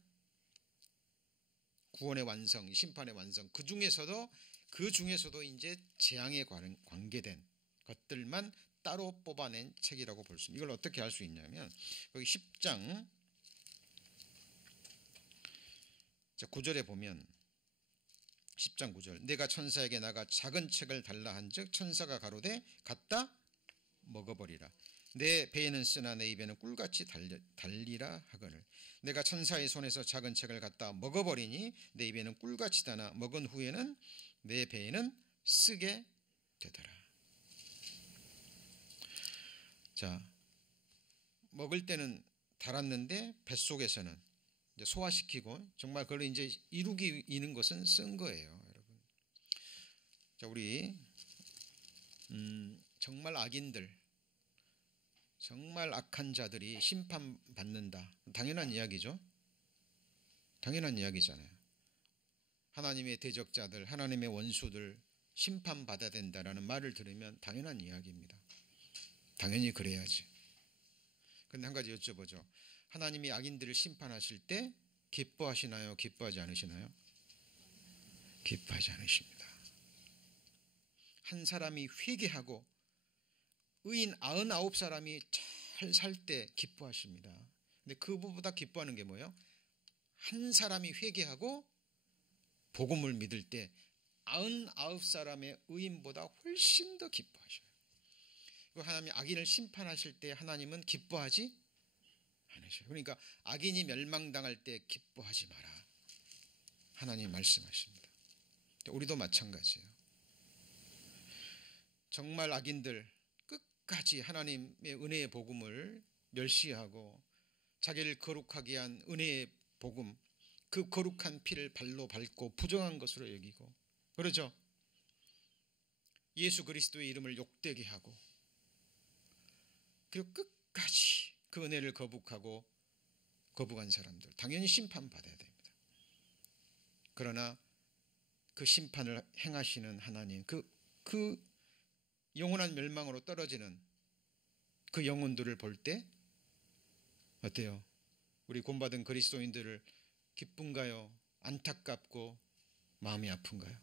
구원의 완성, 심판의 완성, 그 중에서도 이제 재앙에 관계된 것들만 따로 뽑아낸 책이라고 볼 수 있습니다. 이걸 어떻게 알 수 있냐면 거기 10장 9절에 보면 10장 9절 내가 천사에게 나가 작은 책을 달라 한즉 천사가 가로되 갖다 먹어버리라. 내 배에는 쓰나 내 입에는 꿀같이 달리라 하거늘 내가 천사의 손에서 작은 책을 갖다 먹어버리니 내 입에는 꿀같이 다나 먹은 후에는 내 배에는 쓰게 되더라. 자, 먹을 때는 달았는데 뱃속에서는 이제 소화시키고 정말 그걸 이제 이루기 있는 것은 쓴 거예요, 여러분. 자, 우리 정말 악인들, 정말 악한 자들이 심판받는다. 당연한 이야기죠. 당연한 이야기잖아요. 하나님의 대적자들, 하나님의 원수들 심판받아야 된다라는 말을 들으면 당연한 이야기입니다. 당연히 그래야지. 그런데 한 가지 여쭤보죠. 하나님이 악인들을 심판하실 때 기뻐하시나요? 기뻐하지 않으시나요? 기뻐하지 않으십니다. 한 사람이 회개하고 의인 99사람이 잘 살 때 기뻐하십니다. 근데 그보다 기뻐하는 게 뭐예요? 한 사람이 회개하고 복음을 믿을 때 99사람의 의인보다 훨씬 더 기뻐하셔요. 하나님이 악인을 심판하실 때 하나님은 기뻐하지 않으셔요. 그러니까 악인이 멸망당할 때 기뻐하지 마라. 하나님 말씀하십니다. 우리도 마찬가지예요. 정말 악인들 끝까지 하나님의 은혜의 복음을 멸시하고 자기를 거룩하게 한 은혜의 복음, 그 거룩한 피를 발로 밟고 부정한 것으로 여기고, 그러죠. 예수 그리스도의 이름을 욕되게 하고, 그리고 끝까지 그 은혜를 거부한 사람들 당연히 심판받아야 됩니다. 그러나 그 심판을 행하시는 하나님, 그 영원한 멸망으로 떨어지는 그 영혼들을 볼 때 어때요? 우리 구원받은 그리스도인들을 기쁜가요? 안타깝고 마음이 아픈가요?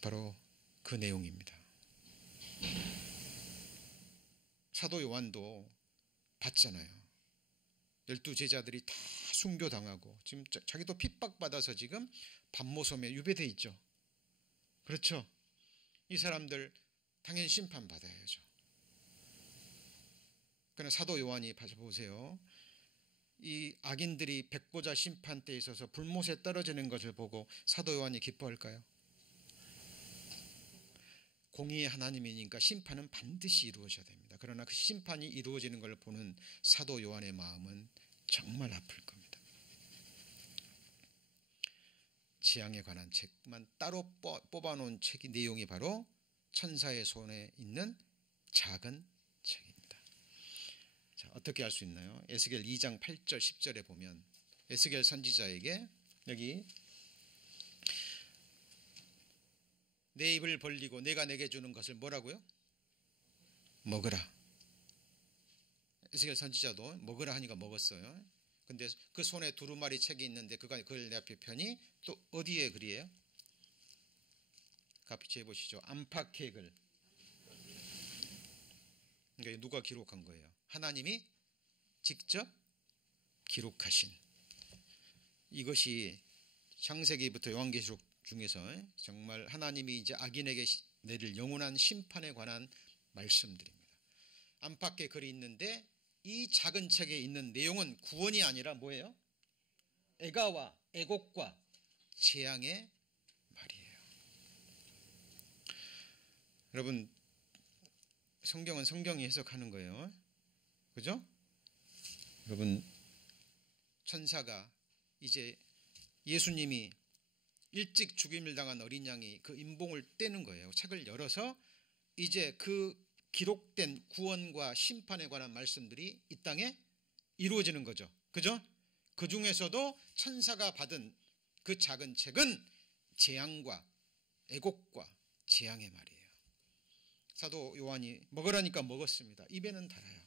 바로 그 내용입니다. 사도 요한도 봤잖아요. 12제자들이 다 순교당하고 지금 자기도 핍박받아서 지금 밤모섬에 유배돼 있죠. 그렇죠? 이 사람들 당연히 심판받아야죠. 그러나 사도 요한이 보세요. 이 악인들이 백보자 심판대에 있어서 불못에 떨어지는 것을 보고 사도 요한이 기뻐할까요? 공의의 하나님이니까 심판은 반드시 이루어져야 됩니다. 그러나 그 심판이 이루어지는 걸 보는 사도 요한의 마음은 정말 아플 겁니다. 재앙에 관한 책만 따로 뽑아놓은 책이 내용이 바로 천사의 손에 있는 작은 책입니다. 자, 어떻게 할 수 있나요? 에스겔 2장 8절 10절에 보면 에스겔 선지자에게 여기 내 입을 벌리고 내가 내게 주는 것을 뭐라고요? 먹으라. 에스겔 선지자도 먹으라 하니까 먹었어요. 근데 그 손에 두루마리 책이 있는데 그걸 내 앞에 펴니 또 어디에 글이에요? 같이 해보시죠. 안팎의 글. 그러니까 누가 기록한 거예요? 하나님이 직접 기록하신. 이것이 창세기부터 요한계시록 중에서 정말 하나님이 이제 악인에게 내릴 영원한 심판에 관한 말씀들입니다. 안팎에 글이 있는데 이 작은 책에 있는 내용은 구원이 아니라 뭐예요? 애가와 애곡과 재앙의 말이에요. 여러분, 성경은 성경이 해석하는 거예요. 그죠? 여러분, 천사가 이제 예수님이 일찍 죽임을 당한 어린 양이 그 임봉을 떼는 거예요. 책을 열어서 이제 그 기록된 구원과 심판에 관한 말씀들이 이 땅에 이루어지는 거죠. 그죠? 그 중에서도 천사가 받은 그 작은 책은 재앙과 애곡과 재앙의 말이에요. 사도 요한이 먹으라니까 먹었습니다. 입에는 달아요.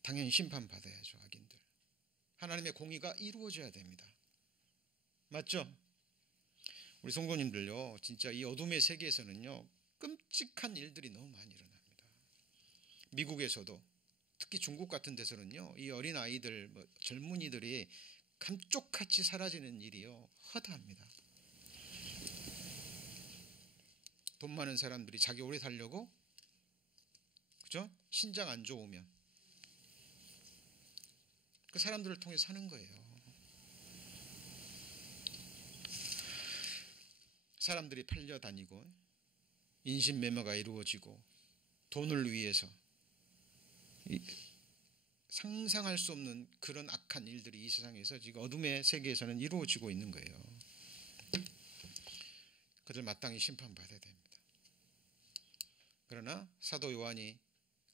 당연히 심판받아야죠. 악인들. 하나님의 공의가 이루어져야 됩니다. 맞죠? 우리 성도님들요, 진짜 이 어둠의 세계에서는요, 끔찍한 일들이 너무 많이 일어납니다. 미국에서도 특히 중국 같은 데서는요, 이 어린 아이들, 젊은이들이 감쪽같이 사라지는 일이요, 허다합니다. 돈 많은 사람들이 자기 오래 살려고, 그죠? 신장 안 좋으면 그 사람들을 통해 사는 거예요. 사람들이 팔려다니고 인신매매가 이루어지고 돈을 위해서 상상할 수 없는 그런 악한 일들이 이 세상에서 지금 어둠의 세계에서는 이루어지고 있는 거예요. 그들 마땅히 심판받아야 됩니다. 그러나 사도 요한이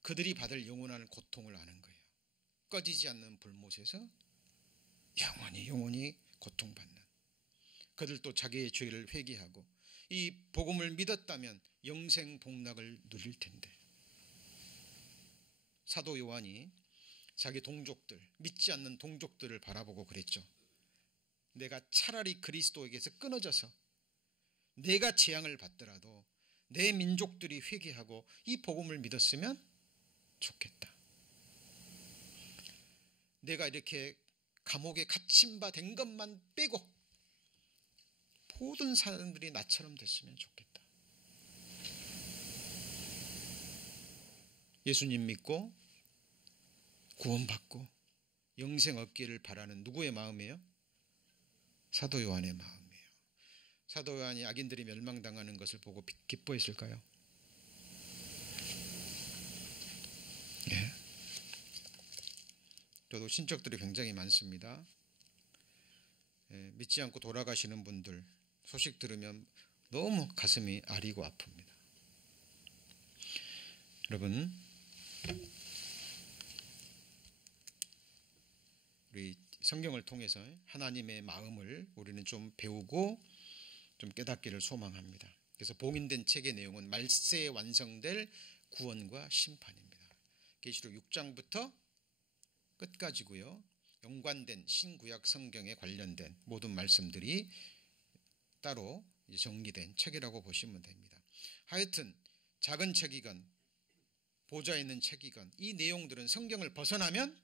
그들이 받을 영원한 고통을 아는 거예요. 꺼지지 않는 불못에서 영원히 고통받는. 그들도 자기의 죄를 회개하고 이 복음을 믿었다면 영생 복락을 누릴 텐데, 사도 요한이 자기 동족들, 믿지 않는 동족들을 바라보고 그랬죠. 내가 차라리 그리스도에게서 끊어져서 내가 재앙을 받더라도 내 민족들이 회개하고 이 복음을 믿었으면 좋겠다. 내가 이렇게 감옥에 갇힌 바 된 것만 빼고 모든 사람들이 나처럼 됐으면 좋겠다. 예수님 믿고 구원받고 영생 얻기를 바라는 누구의 마음이에요? 사도 요한의 마음이에요. 사도 요한이 악인들이 멸망당하는 것을 보고 기뻐했을까요? 예. 저도 친척들이 굉장히 많습니다. 예, 믿지 않고 돌아가시는 분들 소식 들으면 너무 가슴이 아리고 아픕니다. 여러분, 우리 성경을 통해서 하나님의 마음을 우리는 좀 배우고 좀 깨닫기를 소망합니다. 그래서 봉인된 책의 내용은 말세에 완성될 구원과 심판입니다. 계시록 6장부터 끝까지고요. 연관된 신구약 성경에 관련된 모든 말씀들이 따로 정리된 책이라고 보시면 됩니다. 하여튼 작은 책이건 보좌에 있는 책이건 이 내용들은 성경을 벗어나면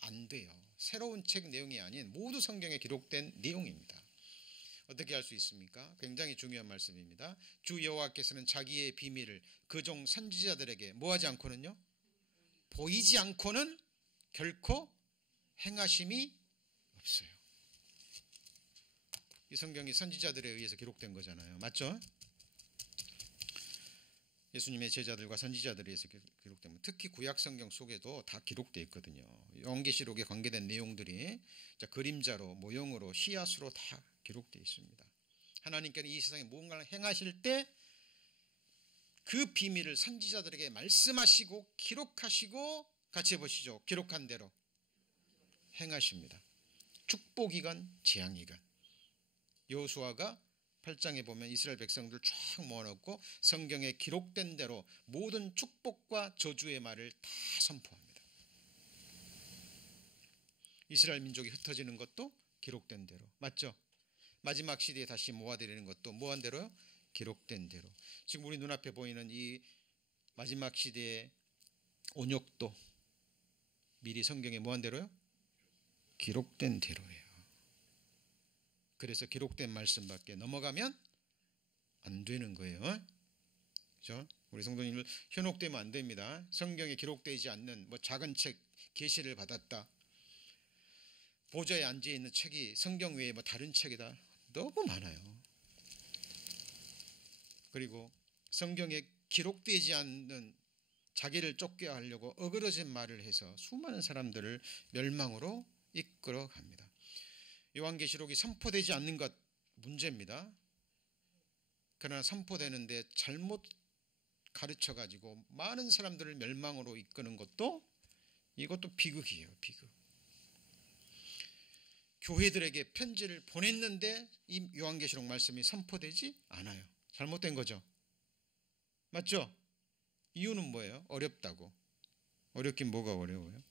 안 돼요. 새로운 책 내용이 아닌 모두 성경에 기록된 내용입니다. 어떻게 할 수 있습니까? 굉장히 중요한 말씀입니다. 주 여호와께서는 자기의 비밀을 그 종 선지자들에게 뭐하지 않고는요? 보이지 않고는 결코 행하심이 없어요. 이 성경이 선지자들에 의해서 기록된 거잖아요. 맞죠? 예수님의 제자들과 선지자들에 의해서 기록되면 특히 구약 성경 속에도 다 기록되어 있거든요. 요한계시록에 관계된 내용들이 그림자로 모형으로 씨앗으로 다 기록되어 있습니다. 하나님께는 이 세상에 무언가를 행하실 때 그 비밀을 선지자들에게 말씀하시고 기록하시고 같이 해보시죠. 기록한 대로 행하십니다. 축복이건 재앙이건. 여호수아가 8장에 보면 이스라엘 백성들 쫙 모아놓고 성경에 기록된 대로 모든 축복과 저주의 말을 다 선포합니다. 이스라엘 민족이 흩어지는 것도 기록된 대로. 맞죠? 마지막 시대에 다시 모아드리는 것도 뭐한 대로요? 기록된 대로. 지금 우리 눈앞에 보이는 이 마지막 시대의 온역도 미리 성경에 뭐한 대로요? 기록된 대로예요. 그래서 기록된 말씀밖에 넘어가면 안 되는 거예요. 그렇죠? 우리 성도님들 현혹되면 안 됩니다. 성경에 기록되지 않는 뭐 작은 책 계시를 받았다. 보좌에 앉아 있는 책이 성경 외에 뭐 다른 책이다. 너무 많아요. 그리고 성경에 기록되지 않는 자기를 쫓게 하려고 어그러진 말을 해서 수많은 사람들을 멸망으로 이끌어 갑니다. 요한계시록이 선포되지 않는 것 문제입니다. 그러나 선포되는데 잘못 가르쳐 가지고 많은 사람들을 멸망으로 이끄는 것도 이것도 비극이에요. 비극. 교회들에게 편지를 보냈는데 이 요한계시록 말씀이 선포되지 않아요. 잘못된 거죠. 맞죠? 이유는 뭐예요? 어렵다고. 어렵긴 뭐가 어려워요?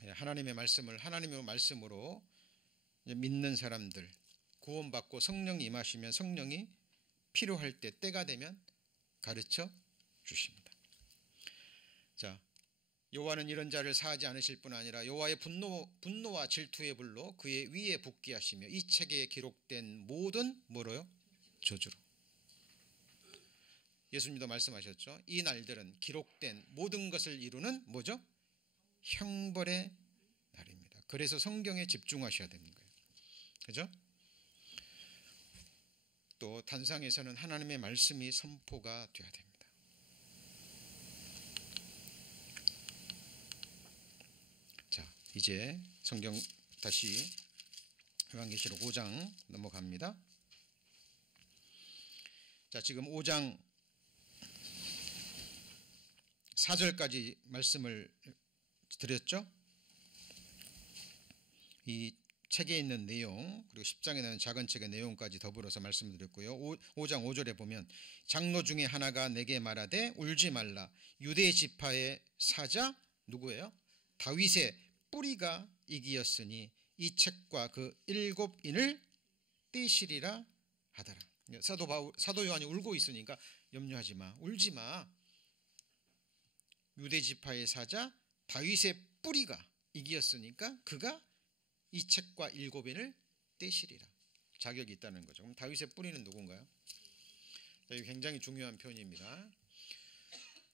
하나님의 말씀을 하나님의 말씀으로 믿는 사람들 구원받고 성령이 임하시면 성령이 필요할 때 때가 되면 가르쳐 주십니다. 자, 여호와는 이런 자를 사하지 않으실 뿐 아니라 여호와의 분노와 질투의 불로 그의 위에 붓게 하시며 이 책에 기록된 모든 뭐로요? 저주로. 예수님도 말씀하셨죠. 이 날들은 기록된 모든 것을 이루는 뭐죠? 형벌의 날입니다. 그래서 성경에 집중하셔야 되는 거예요. 그죠? 또 단상에서는 하나님의 말씀이 선포가 되어야 됩니다. 자, 이제 성경 다시 요한계시록 5장 넘어갑니다. 자, 지금 5장 4절까지 말씀을 드렸죠. 이 책에 있는 내용 그리고 10장에 나오는 작은 책의 내용까지 더불어서 말씀드렸고요. 5장 5절에 보면 장로 중에 하나가 내게 말하되 울지 말라. 유대 지파의 사자 누구예요? 다윗의 뿌리가 이기었으니 이 책과 그 7인을 떼시리라 하더라. 사도 요한이 울고 있으니까 염려하지 마. 울지 마. 유대 지파의 사자 다윗의 뿌리가 이기었으니까 그가 이 책과 7인을 떼시리라. 자격이 있다는 거죠. 그럼 다윗의 뿌리는 누군가요? 이게 굉장히 중요한 표현입니다.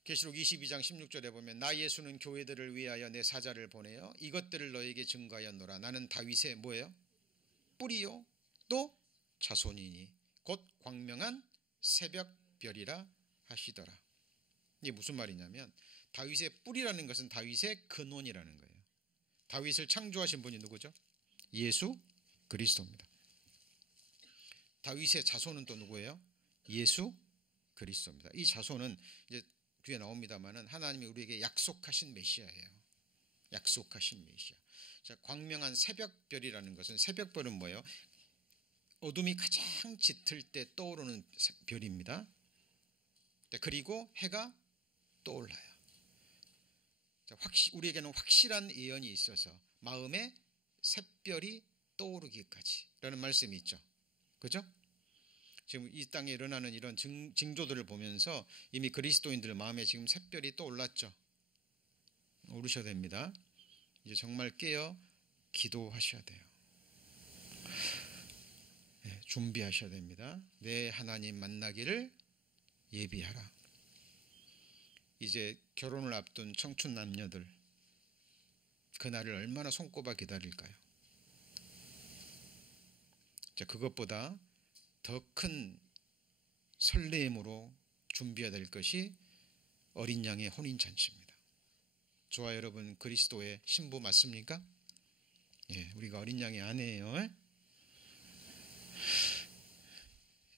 계시록 22장 16절에 보면 나 예수는 교회들을 위하여 내 사자를 보내어 이것들을 너에게 증거하였노라. 나는 다윗의 뭐예요? 뿌리요 또 자손이니 곧 광명한 새벽별이라 하시더라. 이게 무슨 말이냐면 다윗의 뿌리라는 것은 다윗의 근원이라는 거예요. 다윗을 창조하신 분이 누구죠? 예수 그리스도입니다. 다윗의 자손은 또 누구예요? 예수 그리스도입니다. 이 자손은 이제 뒤에 나옵니다만은 하나님이 우리에게 약속하신 메시아예요. 약속하신 메시아. 자, 광명한 새벽별이라는 것은, 새벽별은 뭐예요? 어둠이 가장 짙을 때 떠오르는 별입니다. 그리고 해가 떠올라요. 자, 우리에게는 확실한 예언이 있어서 마음에 샛별이 떠오르기까지라는 말씀이 있죠. 그죠? 지금 이 땅에 일어나는 이런 징조들을 보면서 이미 그리스도인들 마음에 지금 샛별이 떠올랐죠. 오르셔야 됩니다. 이제 정말 깨어 기도하셔야 돼요. 네, 준비하셔야 됩니다. 내 하나님 만나기를 예비하라. 이제 결혼을 앞둔 청춘 남녀들, 그날을 얼마나 손꼽아 기다릴까요? 자, 그것보다 더 큰 설레임으로 준비해야 될 것이 어린 양의 혼인잔치입니다. 저와 여러분 그리스도의 신부 맞습니까? 예, 우리가 어린 양의 아내예요.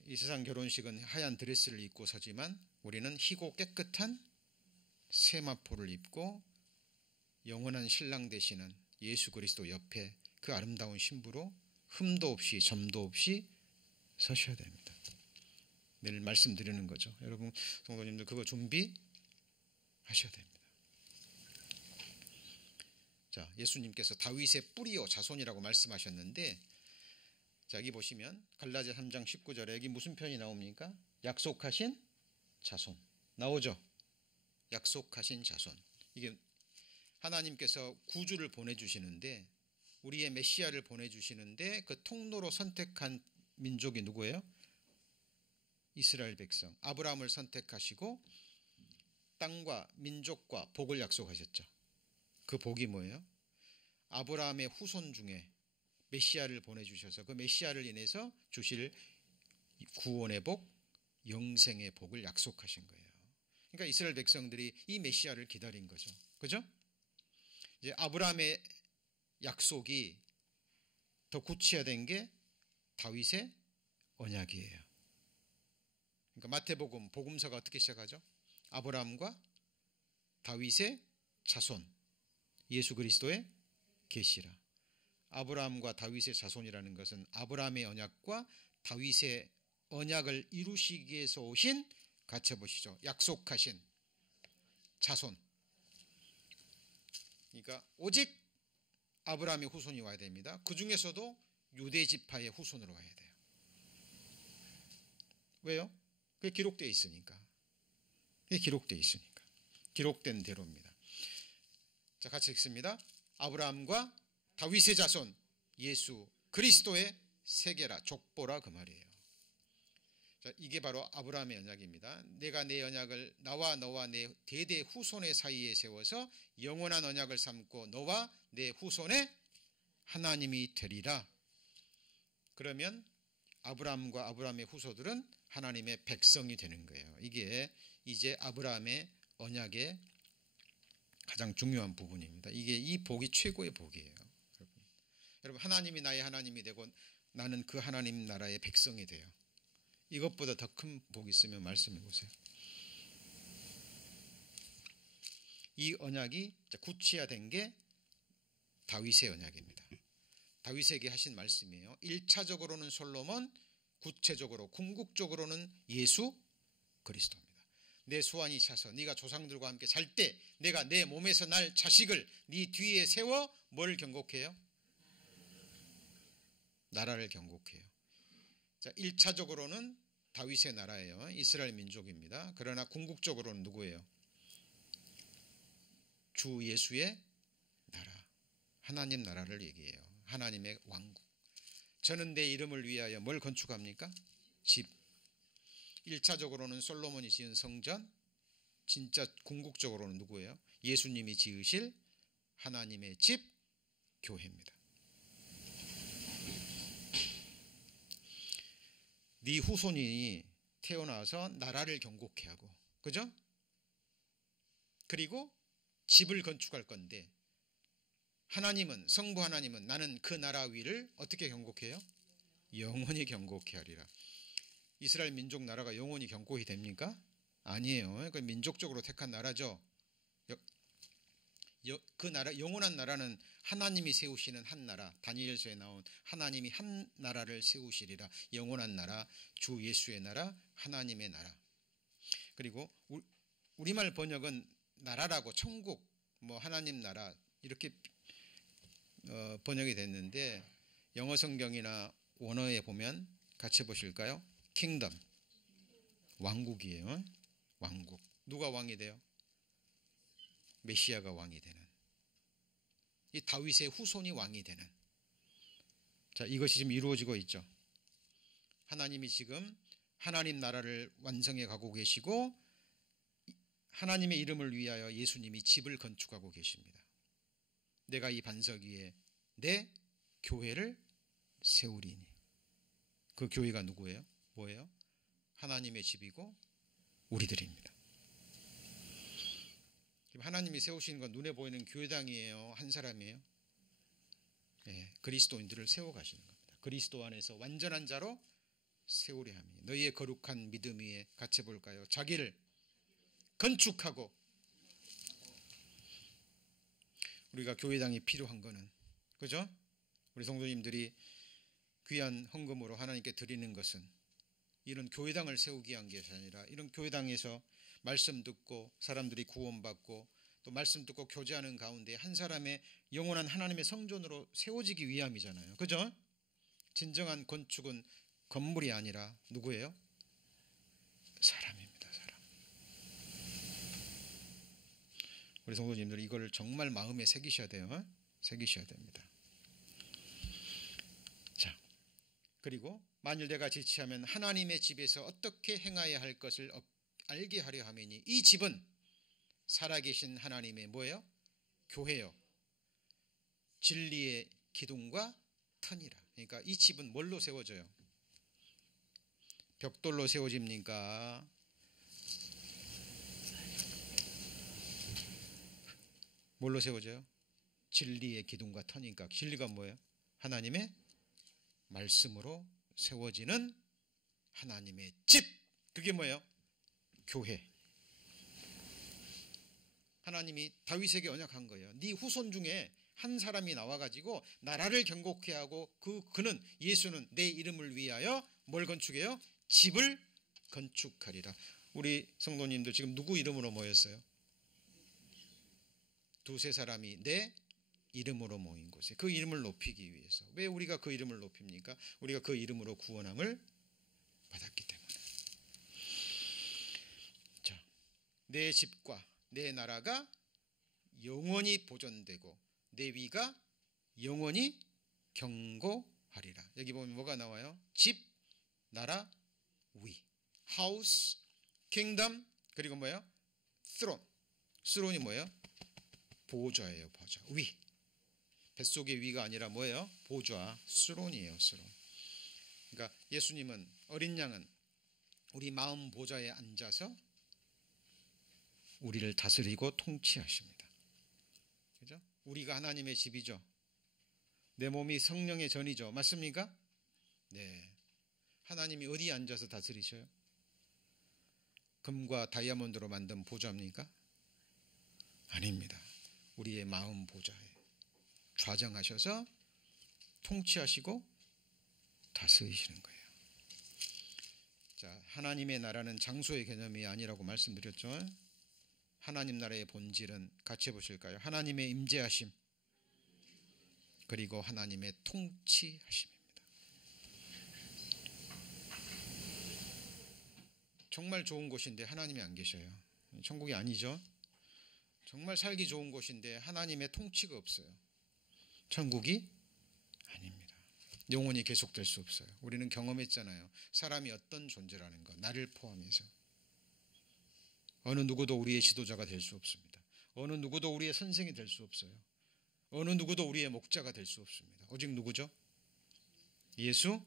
이 세상 결혼식은 하얀 드레스를 입고 서지만 우리는 희고 깨끗한 세마포를 입고 영원한 신랑 되시는 예수 그리스도 옆에 그 아름다운 신부로 흠도 없이 점도 없이 서셔야 됩니다. 늘 말씀드리는 거죠. 여러분 성도님들 그거 준비하셔야 됩니다. 자, 예수님께서 다윗의 뿌리요 자손이라고 말씀하셨는데, 자, 여기 보시면 갈라디아 3장 19절에 여기 무슨 표현이 나옵니까? 약속하신 자손 나오죠. 약속하신 자손. 이게 하나님께서 구주를 보내주시는데, 우리의 메시아를 보내주시는데 그 통로로 선택한 민족이 누구예요? 이스라엘 백성. 아브라함을 선택하시고 땅과 민족과 복을 약속하셨죠. 그 복이 뭐예요? 아브라함의 후손 중에 메시아를 보내주셔서 그 메시아를 인해서 주실 구원의 복, 영생의 복을 약속하신 거예요. 그러니까 이스라엘 백성들이 이 메시아를 기다린 거죠. 그죠? 이제 아브라함의 약속이 더 구체화된 게 다윗의 언약이에요. 그러니까 마태복음, 복음서가 어떻게 시작하죠? 아브라함과 다윗의 자손, 예수 그리스도의 계시라. 아브라함과 다윗의 자손이라는 것은 아브라함의 언약과 다윗의 언약을 이루시기 위해서 오신, 같이 해보시죠. 약속하신 자손. 그러니까 오직 아브라함의 후손이 와야 됩니다. 그 중에서도 유대 지파의 후손으로 와야 돼요. 왜요? 그게 기록되어 있으니까. 그게 기록되어 있으니까. 기록된 대로입니다. 자, 같이 읽습니다. 아브라함과 다윗의 자손 예수 그리스도의 세계라, 족보라, 그 말이에요. 자, 이게 바로 아브라함의 언약입니다. 내가 내 언약을 나와 너와 내 대대 후손의 사이에 세워서 영원한 언약을 삼고 너와 내 후손의 하나님이 되리라. 그러면 아브라함과 아브라함의 후손들은 하나님의 백성이 되는 거예요. 이게 이제 아브라함의 언약의 가장 중요한 부분입니다. 이게 이 복이 최고의 복이에요. 여러분, 하나님이 나의 하나님이 되고 나는 그 하나님 나라의 백성이 돼요. 이것보다 더 큰 복이 있으면 말씀해 보세요. 이 언약이 구체화된 게 다윗의 언약입니다. 다윗에게 하신 말씀이에요. 1차적으로는 솔로몬, 구체적으로 궁극적으로는 예수 그리스도입니다. 내 수완이 차서 네가 조상들과 함께 잘 때 내가 내 몸에서 날 자식을 네 뒤에 세워 뭘 경고해요? 나라를 경고해요. 자, 1차적으로는 다윗의 나라예요. 이스라엘 민족입니다. 그러나 궁극적으로는 누구예요? 주 예수의 나라, 하나님 나라를 얘기해요. 하나님의 왕국. 저는 내 이름을 위하여 뭘 건축합니까? 집. 1차적으로는 솔로몬이 지은 성전, 진짜 궁극적으로는 누구예요? 예수님이 지으실 하나님의 집, 교회입니다. 네 후손이 태어나서 나라를 경고케 하고, 그죠? 그리고 집을 건축할 건데, 하나님은, 성부 하나님은 나는 그 나라 위를 어떻게 경고케 해요? 영원히 경고케 하리라. 이스라엘 민족 나라가 영원히 경고히 됩니까? 아니에요. 그 민족적으로 택한 나라죠. 그 나라, 영원한 나라는 하나님이 세우시는 한 나라, 다니엘서에 나온 하나님이 한 나라를 세우시리라. 영원한 나라, 주 예수의 나라, 하나님의 나라. 그리고 우리말 번역은 나라라고, 천국, 뭐 하나님 나라 이렇게 번역이 됐는데, 영어 성경이나 원어에 보면 같이 보실까요? 킹덤, 왕국이에요. 왕국. 누가 왕이 돼요? 메시아가 왕이 되는, 이 다윗의 후손이 왕이 되는. 자, 이것이 지금 이루어지고 있죠. 하나님이 지금 하나님 나라를 완성해 가고 계시고, 하나님의 이름을 위하여 예수님이 집을 건축하고 계십니다. 내가 이 반석 위에 내 교회를 세우리니. 그 교회가 누구예요? 뭐예요? 하나님의 집이고 우리들입니다. 하나님이 세우시는 건 눈에 보이는 교회당이에요? 한 사람이에요? 네, 그리스도인들을 세워가시는 겁니다. 그리스도 안에서 완전한 자로 세우려 함이 너희의 거룩한 믿음 위에 같이 볼까요? 자기를 건축하고. 우리가 교회당이 필요한 거는, 그죠? 우리 성도님들이 귀한 헌금으로 하나님께 드리는 것은 이런 교회당을 세우기 위한 것이 아니라, 이런 교회당에서 말씀 듣고 사람들이 구원받고 또 말씀 듣고 교제하는 가운데 한 사람의 영원한 하나님의 성전으로 세워지기 위함이잖아요. 그죠? 진정한 건축은 건물이 아니라 누구예요? 사람입니다. 사람. 우리 성도님들 이걸 정말 마음에 새기셔야 돼요. 새기셔야 됩니다. 자, 그리고 만일 내가 지체하면 하나님의 집에서 어떻게 행하여야 할 것을 알게 하려 함이니, 이 집은 살아계신 하나님의 뭐예요? 교회요. 진리의 기둥과 터니라. 그러니까 이 집은 뭘로 세워져요? 벽돌로 세워집니까? 뭘로 세워져요? 진리의 기둥과 터니까. 진리가 뭐예요? 하나님의 말씀으로 세워지는 하나님의 집. 그게 뭐예요? 교회. 하나님이 다윗에게 언약한 거예요. 네 후손 중에 한 사람이 나와가지고 나라를 경고케 하고, 그는, 예수는 내 이름을 위하여 뭘 건축해요? 집을 건축하리라. 우리 성도님들 지금 누구 이름으로 모였어요? 두세 사람이 내 이름으로 모인 곳에, 그 이름을 높이기 위해서. 왜 우리가 그 이름을 높입니까? 우리가 그 이름으로 구원함을 받았기 때문에. 자, 내 집과 내 나라가 영원히 보존되고 내 위가 영원히 경고하리라. 여기 보면 뭐가 나와요? 집, 나라, 위. 하우스, 킹덤, 그리고 뭐예요? 스론. 스론이 뭐예요? 보좌예요. 보좌. 위. 뱃속의 위가 아니라 뭐예요? 보좌, 스론이에요. 스론. 그러니까 예수님은, 어린 양은 우리 마음 보좌에 앉아서 우리를 다스리고 통치하십니다. 그죠? 우리가 하나님의 집이죠. 내 몸이 성령의 전이죠. 맞습니까? 네. 하나님이 어디에 앉아서 다스리셔요? 금과 다이아몬드로 만든 보좌입니까? 아닙니다. 우리의 마음 보좌에 좌정하셔서 통치하시고 다스리시는 거예요. 자, 하나님의 나라는 장소의 개념이 아니라고 말씀드렸죠. 하나님 나라의 본질은 같이 보실까요? 하나님의 임재하심, 그리고 하나님의 통치하심입니다. 정말 좋은 곳인데 하나님이 안 계셔요. 천국이 아니죠. 정말 살기 좋은 곳인데 하나님의 통치가 없어요. 천국이 아닙니다. 영원히 계속될 수 없어요. 우리는 경험했잖아요. 사람이 어떤 존재라는 것, 나를 포함해서. 어느 누구도 우리의 지도자가 될 수 없습니다. 어느 누구도 우리의 선생이 될 수 없어요. 어느 누구도 우리의 목자가 될 수 없습니다. 오직 누구죠? 예수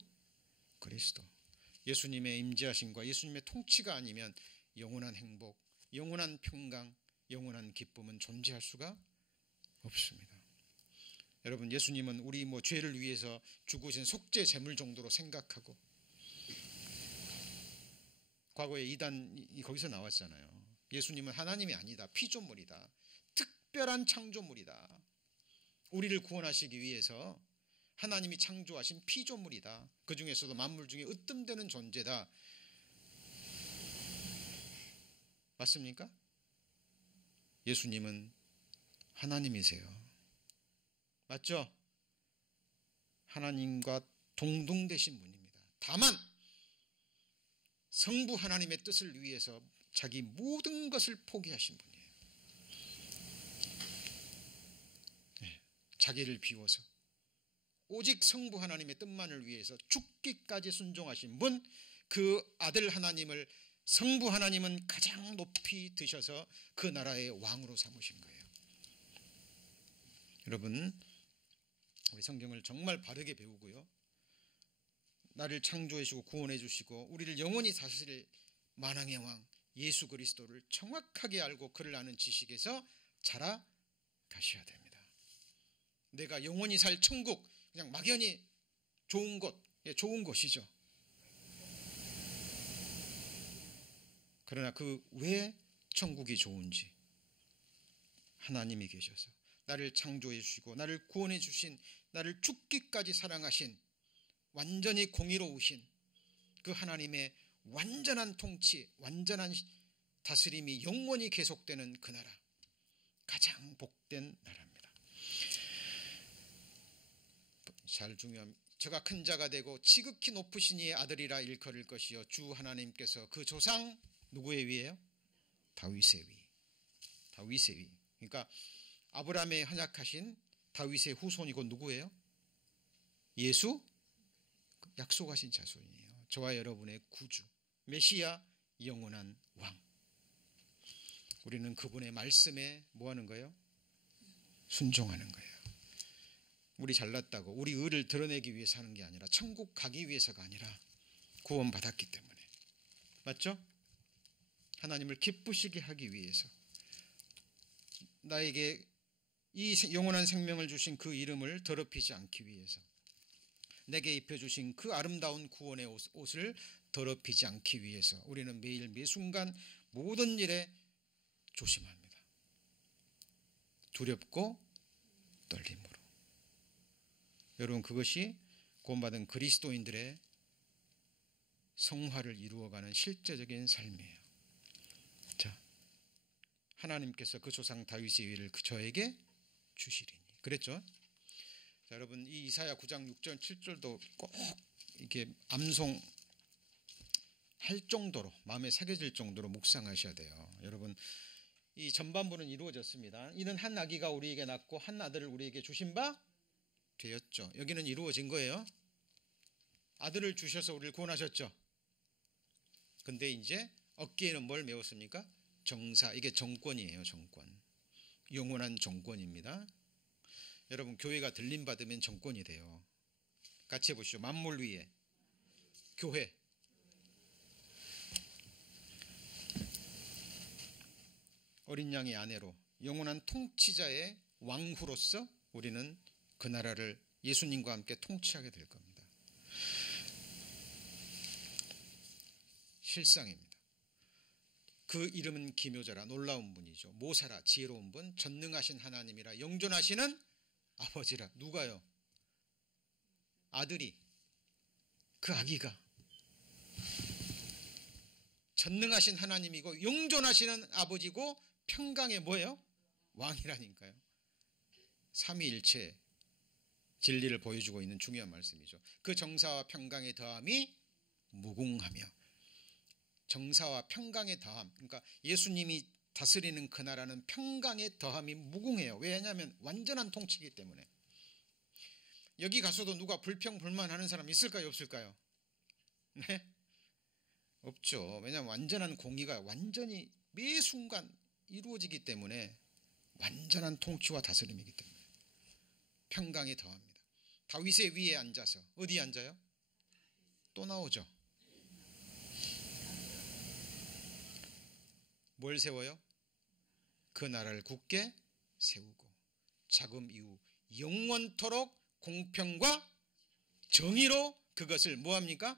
그리스도. 예수님의 임재하심과 예수님의 통치가 아니면 영원한 행복, 영원한 평강, 영원한 기쁨은 존재할 수가 없습니다. 여러분, 예수님은 우리 죄를 위해서 죽으신 속죄 제물 정도로 생각하고, 과거에 이단이 거기서 나왔잖아요. 예수님은 하나님이 아니다, 피조물이다, 특별한 창조물이다, 우리를 구원하시기 위해서 하나님이 창조하신 피조물이다, 그 중에서도 만물 중에 으뜸되는 존재다. 맞습니까? 예수님은 하나님이세요. 맞죠? 하나님과 동등되신 분입니다. 다만 성부 하나님의 뜻을 위해서 자기 모든 것을 포기하신 분이에요. 네, 자기를 비워서 오직 성부 하나님의 뜻만을 위해서 죽기까지 순종하신 분, 그 아들 하나님을 성부 하나님은 가장 높이 드셔서 그 나라의 왕으로 삼으신 거예요. 여러분, 우리 성경을 정말 바르게 배우고요, 나를 창조해 주시고 구원해 주시고 우리를 영원히 다스릴 만왕의 왕 예수 그리스도를 정확하게 알고 그를 아는 지식에서 자라가셔야 됩니다. 내가 영원히 살 천국, 그냥 막연히 좋은 곳, 좋은 곳이죠. 그러나 그 왜 천국이 좋은지, 하나님이 계셔서 나를 창조해 주시고 나를 구원해 주신, 나를 죽기까지 사랑하신, 완전히 공의로우신 그 하나님의 완전한 통치, 완전한 다스림이 영원히 계속되는 그 나라, 가장 복된 나라입니다. 잘 중요합니다. 저가 큰 자가 되고 지극히 높으신 이의 아들이라 일컬을 것이요 주 하나님께서 그 조상 누구의 위에요? 다윗의 위. 다윗의 위. 그러니까 아브라함의 헌약하신 다윗의 후손이고 누구예요? 예수, 약속하신 자손이에요. 저와 여러분의 구주, 메시아, 영원한 왕. 우리는 그분의 말씀에 뭐 하는 거예요? 순종하는 거예요. 우리 잘났다고 우리 의를 드러내기 위해서 하는 게 아니라, 천국 가기 위해서가 아니라 구원받았기 때문에. 맞죠? 하나님을 기쁘시게 하기 위해서, 나에게 이 영원한 생명을 주신 그 이름을 더럽히지 않기 위해서, 내게 입혀주신 그 아름다운 구원의 옷을 더럽히지 않기 위해서 우리는 매일 매순간 모든 일에 조심합니다. 두렵고 떨림으로. 여러분, 그것이 구원받은 그리스도인들의 성화를 이루어가는 실제적인 삶이에요. 자, 하나님께서 그 조상 다윗의 위를 저에게 주시리니 그랬죠. 자, 여러분, 이 이사야 9장 6절 7절도 꼭 이렇게 암송할 정도로, 마음에 새겨질 정도로 묵상하셔야 돼요. 여러분, 이 전반부는 이루어졌습니다. 이는 한 아기가 우리에게 낳고 한 아들을 우리에게 주신 바 되었죠. 여기는 이루어진 거예요. 아들을 주셔서 우리를 구원하셨죠. 근데 이제 어깨에는 뭘 메웠습니까? 정사. 이게 정권이에요. 정권. 영원한 정권입니다. 여러분, 교회가 들림받으면 정권이 돼요. 같이 해보시죠. 만물 위에 교회. 어린 양의 아내로 영원한 통치자의 왕후로서 우리는 그 나라를 예수님과 함께 통치하게 될 겁니다. 실상입니다. 그 이름은 기묘자라, 놀라운 분이죠. 모사라, 지혜로운 분, 전능하신 하나님이라, 영존하시는 아버지라. 누가요? 아들이, 그 아기가 전능하신 하나님이고 영존하시는 아버지고 평강의 뭐예요? 왕이라니까요. 삼위일체 진리를 보여주고 있는 중요한 말씀이죠. 그 정사와 평강의 더함이 무궁하며, 정사와 평강의 더함, 그러니까 예수님이 다스리는 그 나라는 평강의 더함이 무궁해요. 왜냐하면 완전한 통치이기 때문에. 여기 가서도 누가 불평불만하는 사람 있을까요? 없을까요? 네? 없죠. 왜냐하면 완전한 공의가 완전히 매 순간 이루어지기 때문에, 완전한 통치와 다스림이기 때문에 평강에 더합니다. 다윗의 위에 앉아서, 어디에 앉아요? 또 나오죠. 뭘 세워요? 그 나라를 굳게 세우고 자금 이후 영원토록 공평과 정의로 그것을 뭐합니까?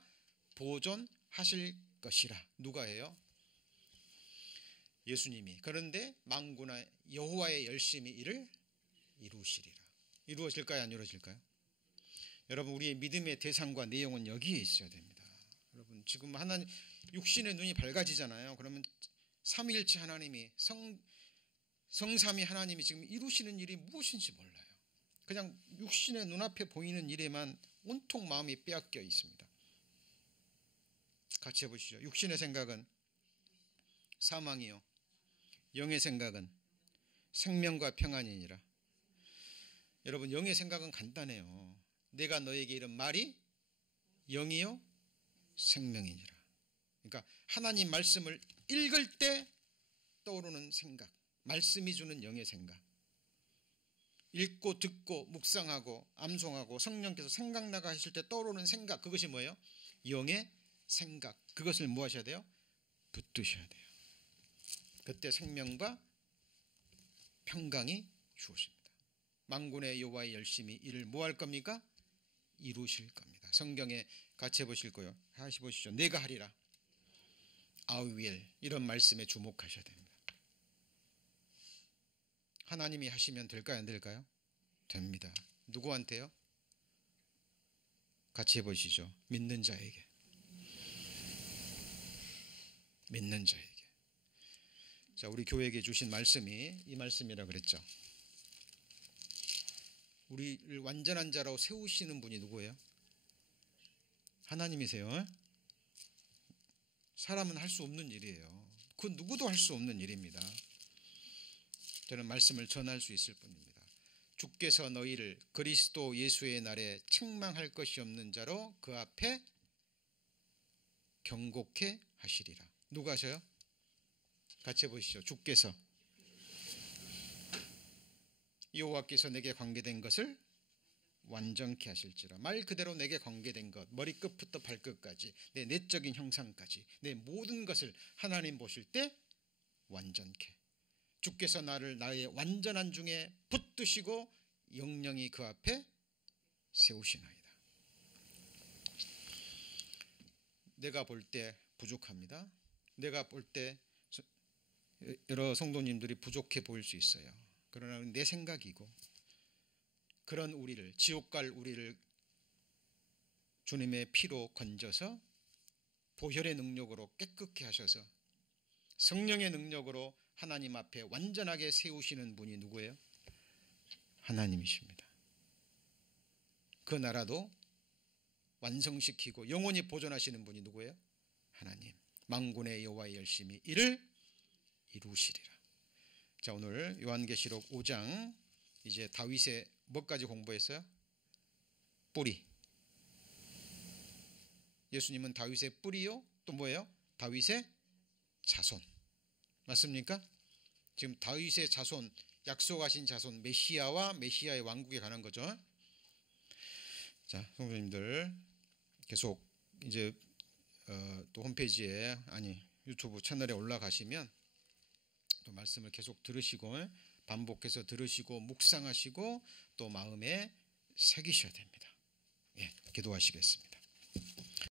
보존하실 것이라. 누가 해요? 예수님이. 그런데 만군의 여호와의 열심히 이를 이루시리라. 이루어질까요? 안 이루어질까요? 여러분, 우리의 믿음의 대상과 내용은 여기에 있어야 됩니다. 여러분, 지금 하나님 육신의 눈이 밝아지잖아요. 그러면 삼위일체 하나님이 성삼위 하나님이 지금 이루시는 일이 무엇인지 몰라요. 그냥 육신의 눈앞에 보이는 일에만 온통 마음이 빼앗겨 있습니다. 같이 해보시죠. 육신의 생각은 사망이요, 영의 생각은 생명과 평안이니라. 여러분, 영의 생각은 간단해요. 내가 너에게 이른 말이 영이요 생명이니라. 그러니까 하나님 말씀을 읽을 때 떠오르는 생각, 말씀이 주는 영의 생각, 읽고 듣고 묵상하고 암송하고 성령께서 생각나가 하실 때 떠오르는 생각, 그것이 뭐예요? 영의 생각. 그것을 뭐 하셔야 돼요? 붙드셔야 돼요. 그때 생명과 평강이 주어집니다. 만군의 여호와의 열심히 이를 뭐 할 겁니까? 이루실 겁니다. 성경에 같이 해보실 거예요. 다시 보시죠. 내가 하리라. I will. 이런 말씀에 주목하셔야 됩니다. 하나님이 하시면 될까요? 안 될까요? 됩니다. 누구한테요? 같이 해보시죠. 믿는 자에게. 믿는 자에게. 자, 우리 교회에게 주신 말씀이 이 말씀이라 그랬죠. 우리를 완전한 자로 세우시는 분이 누구예요? 하나님이세요. 사람은 할 수 없는 일이에요. 그 누구도 할 수 없는 일입니다. 저는 말씀을 전할 수 있을 뿐입니다. 주께서 너희를 그리스도 예수의 날에 책망할 것이 없는 자로 그 앞에 경고케 하시리라. 누가 하셔요? 같이 해보시죠. 주께서 여호와께서 내게 관계된 것을 완전케 하실지라. 말 그대로 내게 관계된 것, 머리끝부터 발끝까지, 내 내적인 형상까지, 내 모든 것을 하나님 보실 때 완전케. 주께서 나를 나의 완전한 중에 붙드시고 영영이 그 앞에 세우시나이다. 내가 볼 때 부족합니다. 내가 볼 때 여러 성도님들이 부족해 보일 수 있어요. 그러나 내 생각이고, 그런 우리를, 지옥 갈 우리를 주님의 피로 건져서 보혈의 능력으로 깨끗게 하셔서 성령의 능력으로 하나님 앞에 완전하게 세우시는 분이 누구예요? 하나님이십니다. 그 나라도 완성시키고 영원히 보존하시는 분이 누구예요? 하나님. 만군의 여호와의 열심히 이를 이루시리라. 자, 오늘 요한계시록 5장 이제 다윗의 뭐까지 공부했어요? 뿌리. 예수님은 다윗의 뿌리요, 또 뭐예요? 다윗의 자손. 맞습니까? 지금 다윗의 자손, 약속하신 자손 메시아와 메시아의 왕국에 관한 거죠. 자, 성도님들 계속 이제 또 홈페이지에, 아니 유튜브 채널에 올라가시면 또 말씀을 계속 들으시고 반복해서 들으시고 묵상하시고 또 마음에 새기셔야 됩니다. 예, 기도하시겠습니다.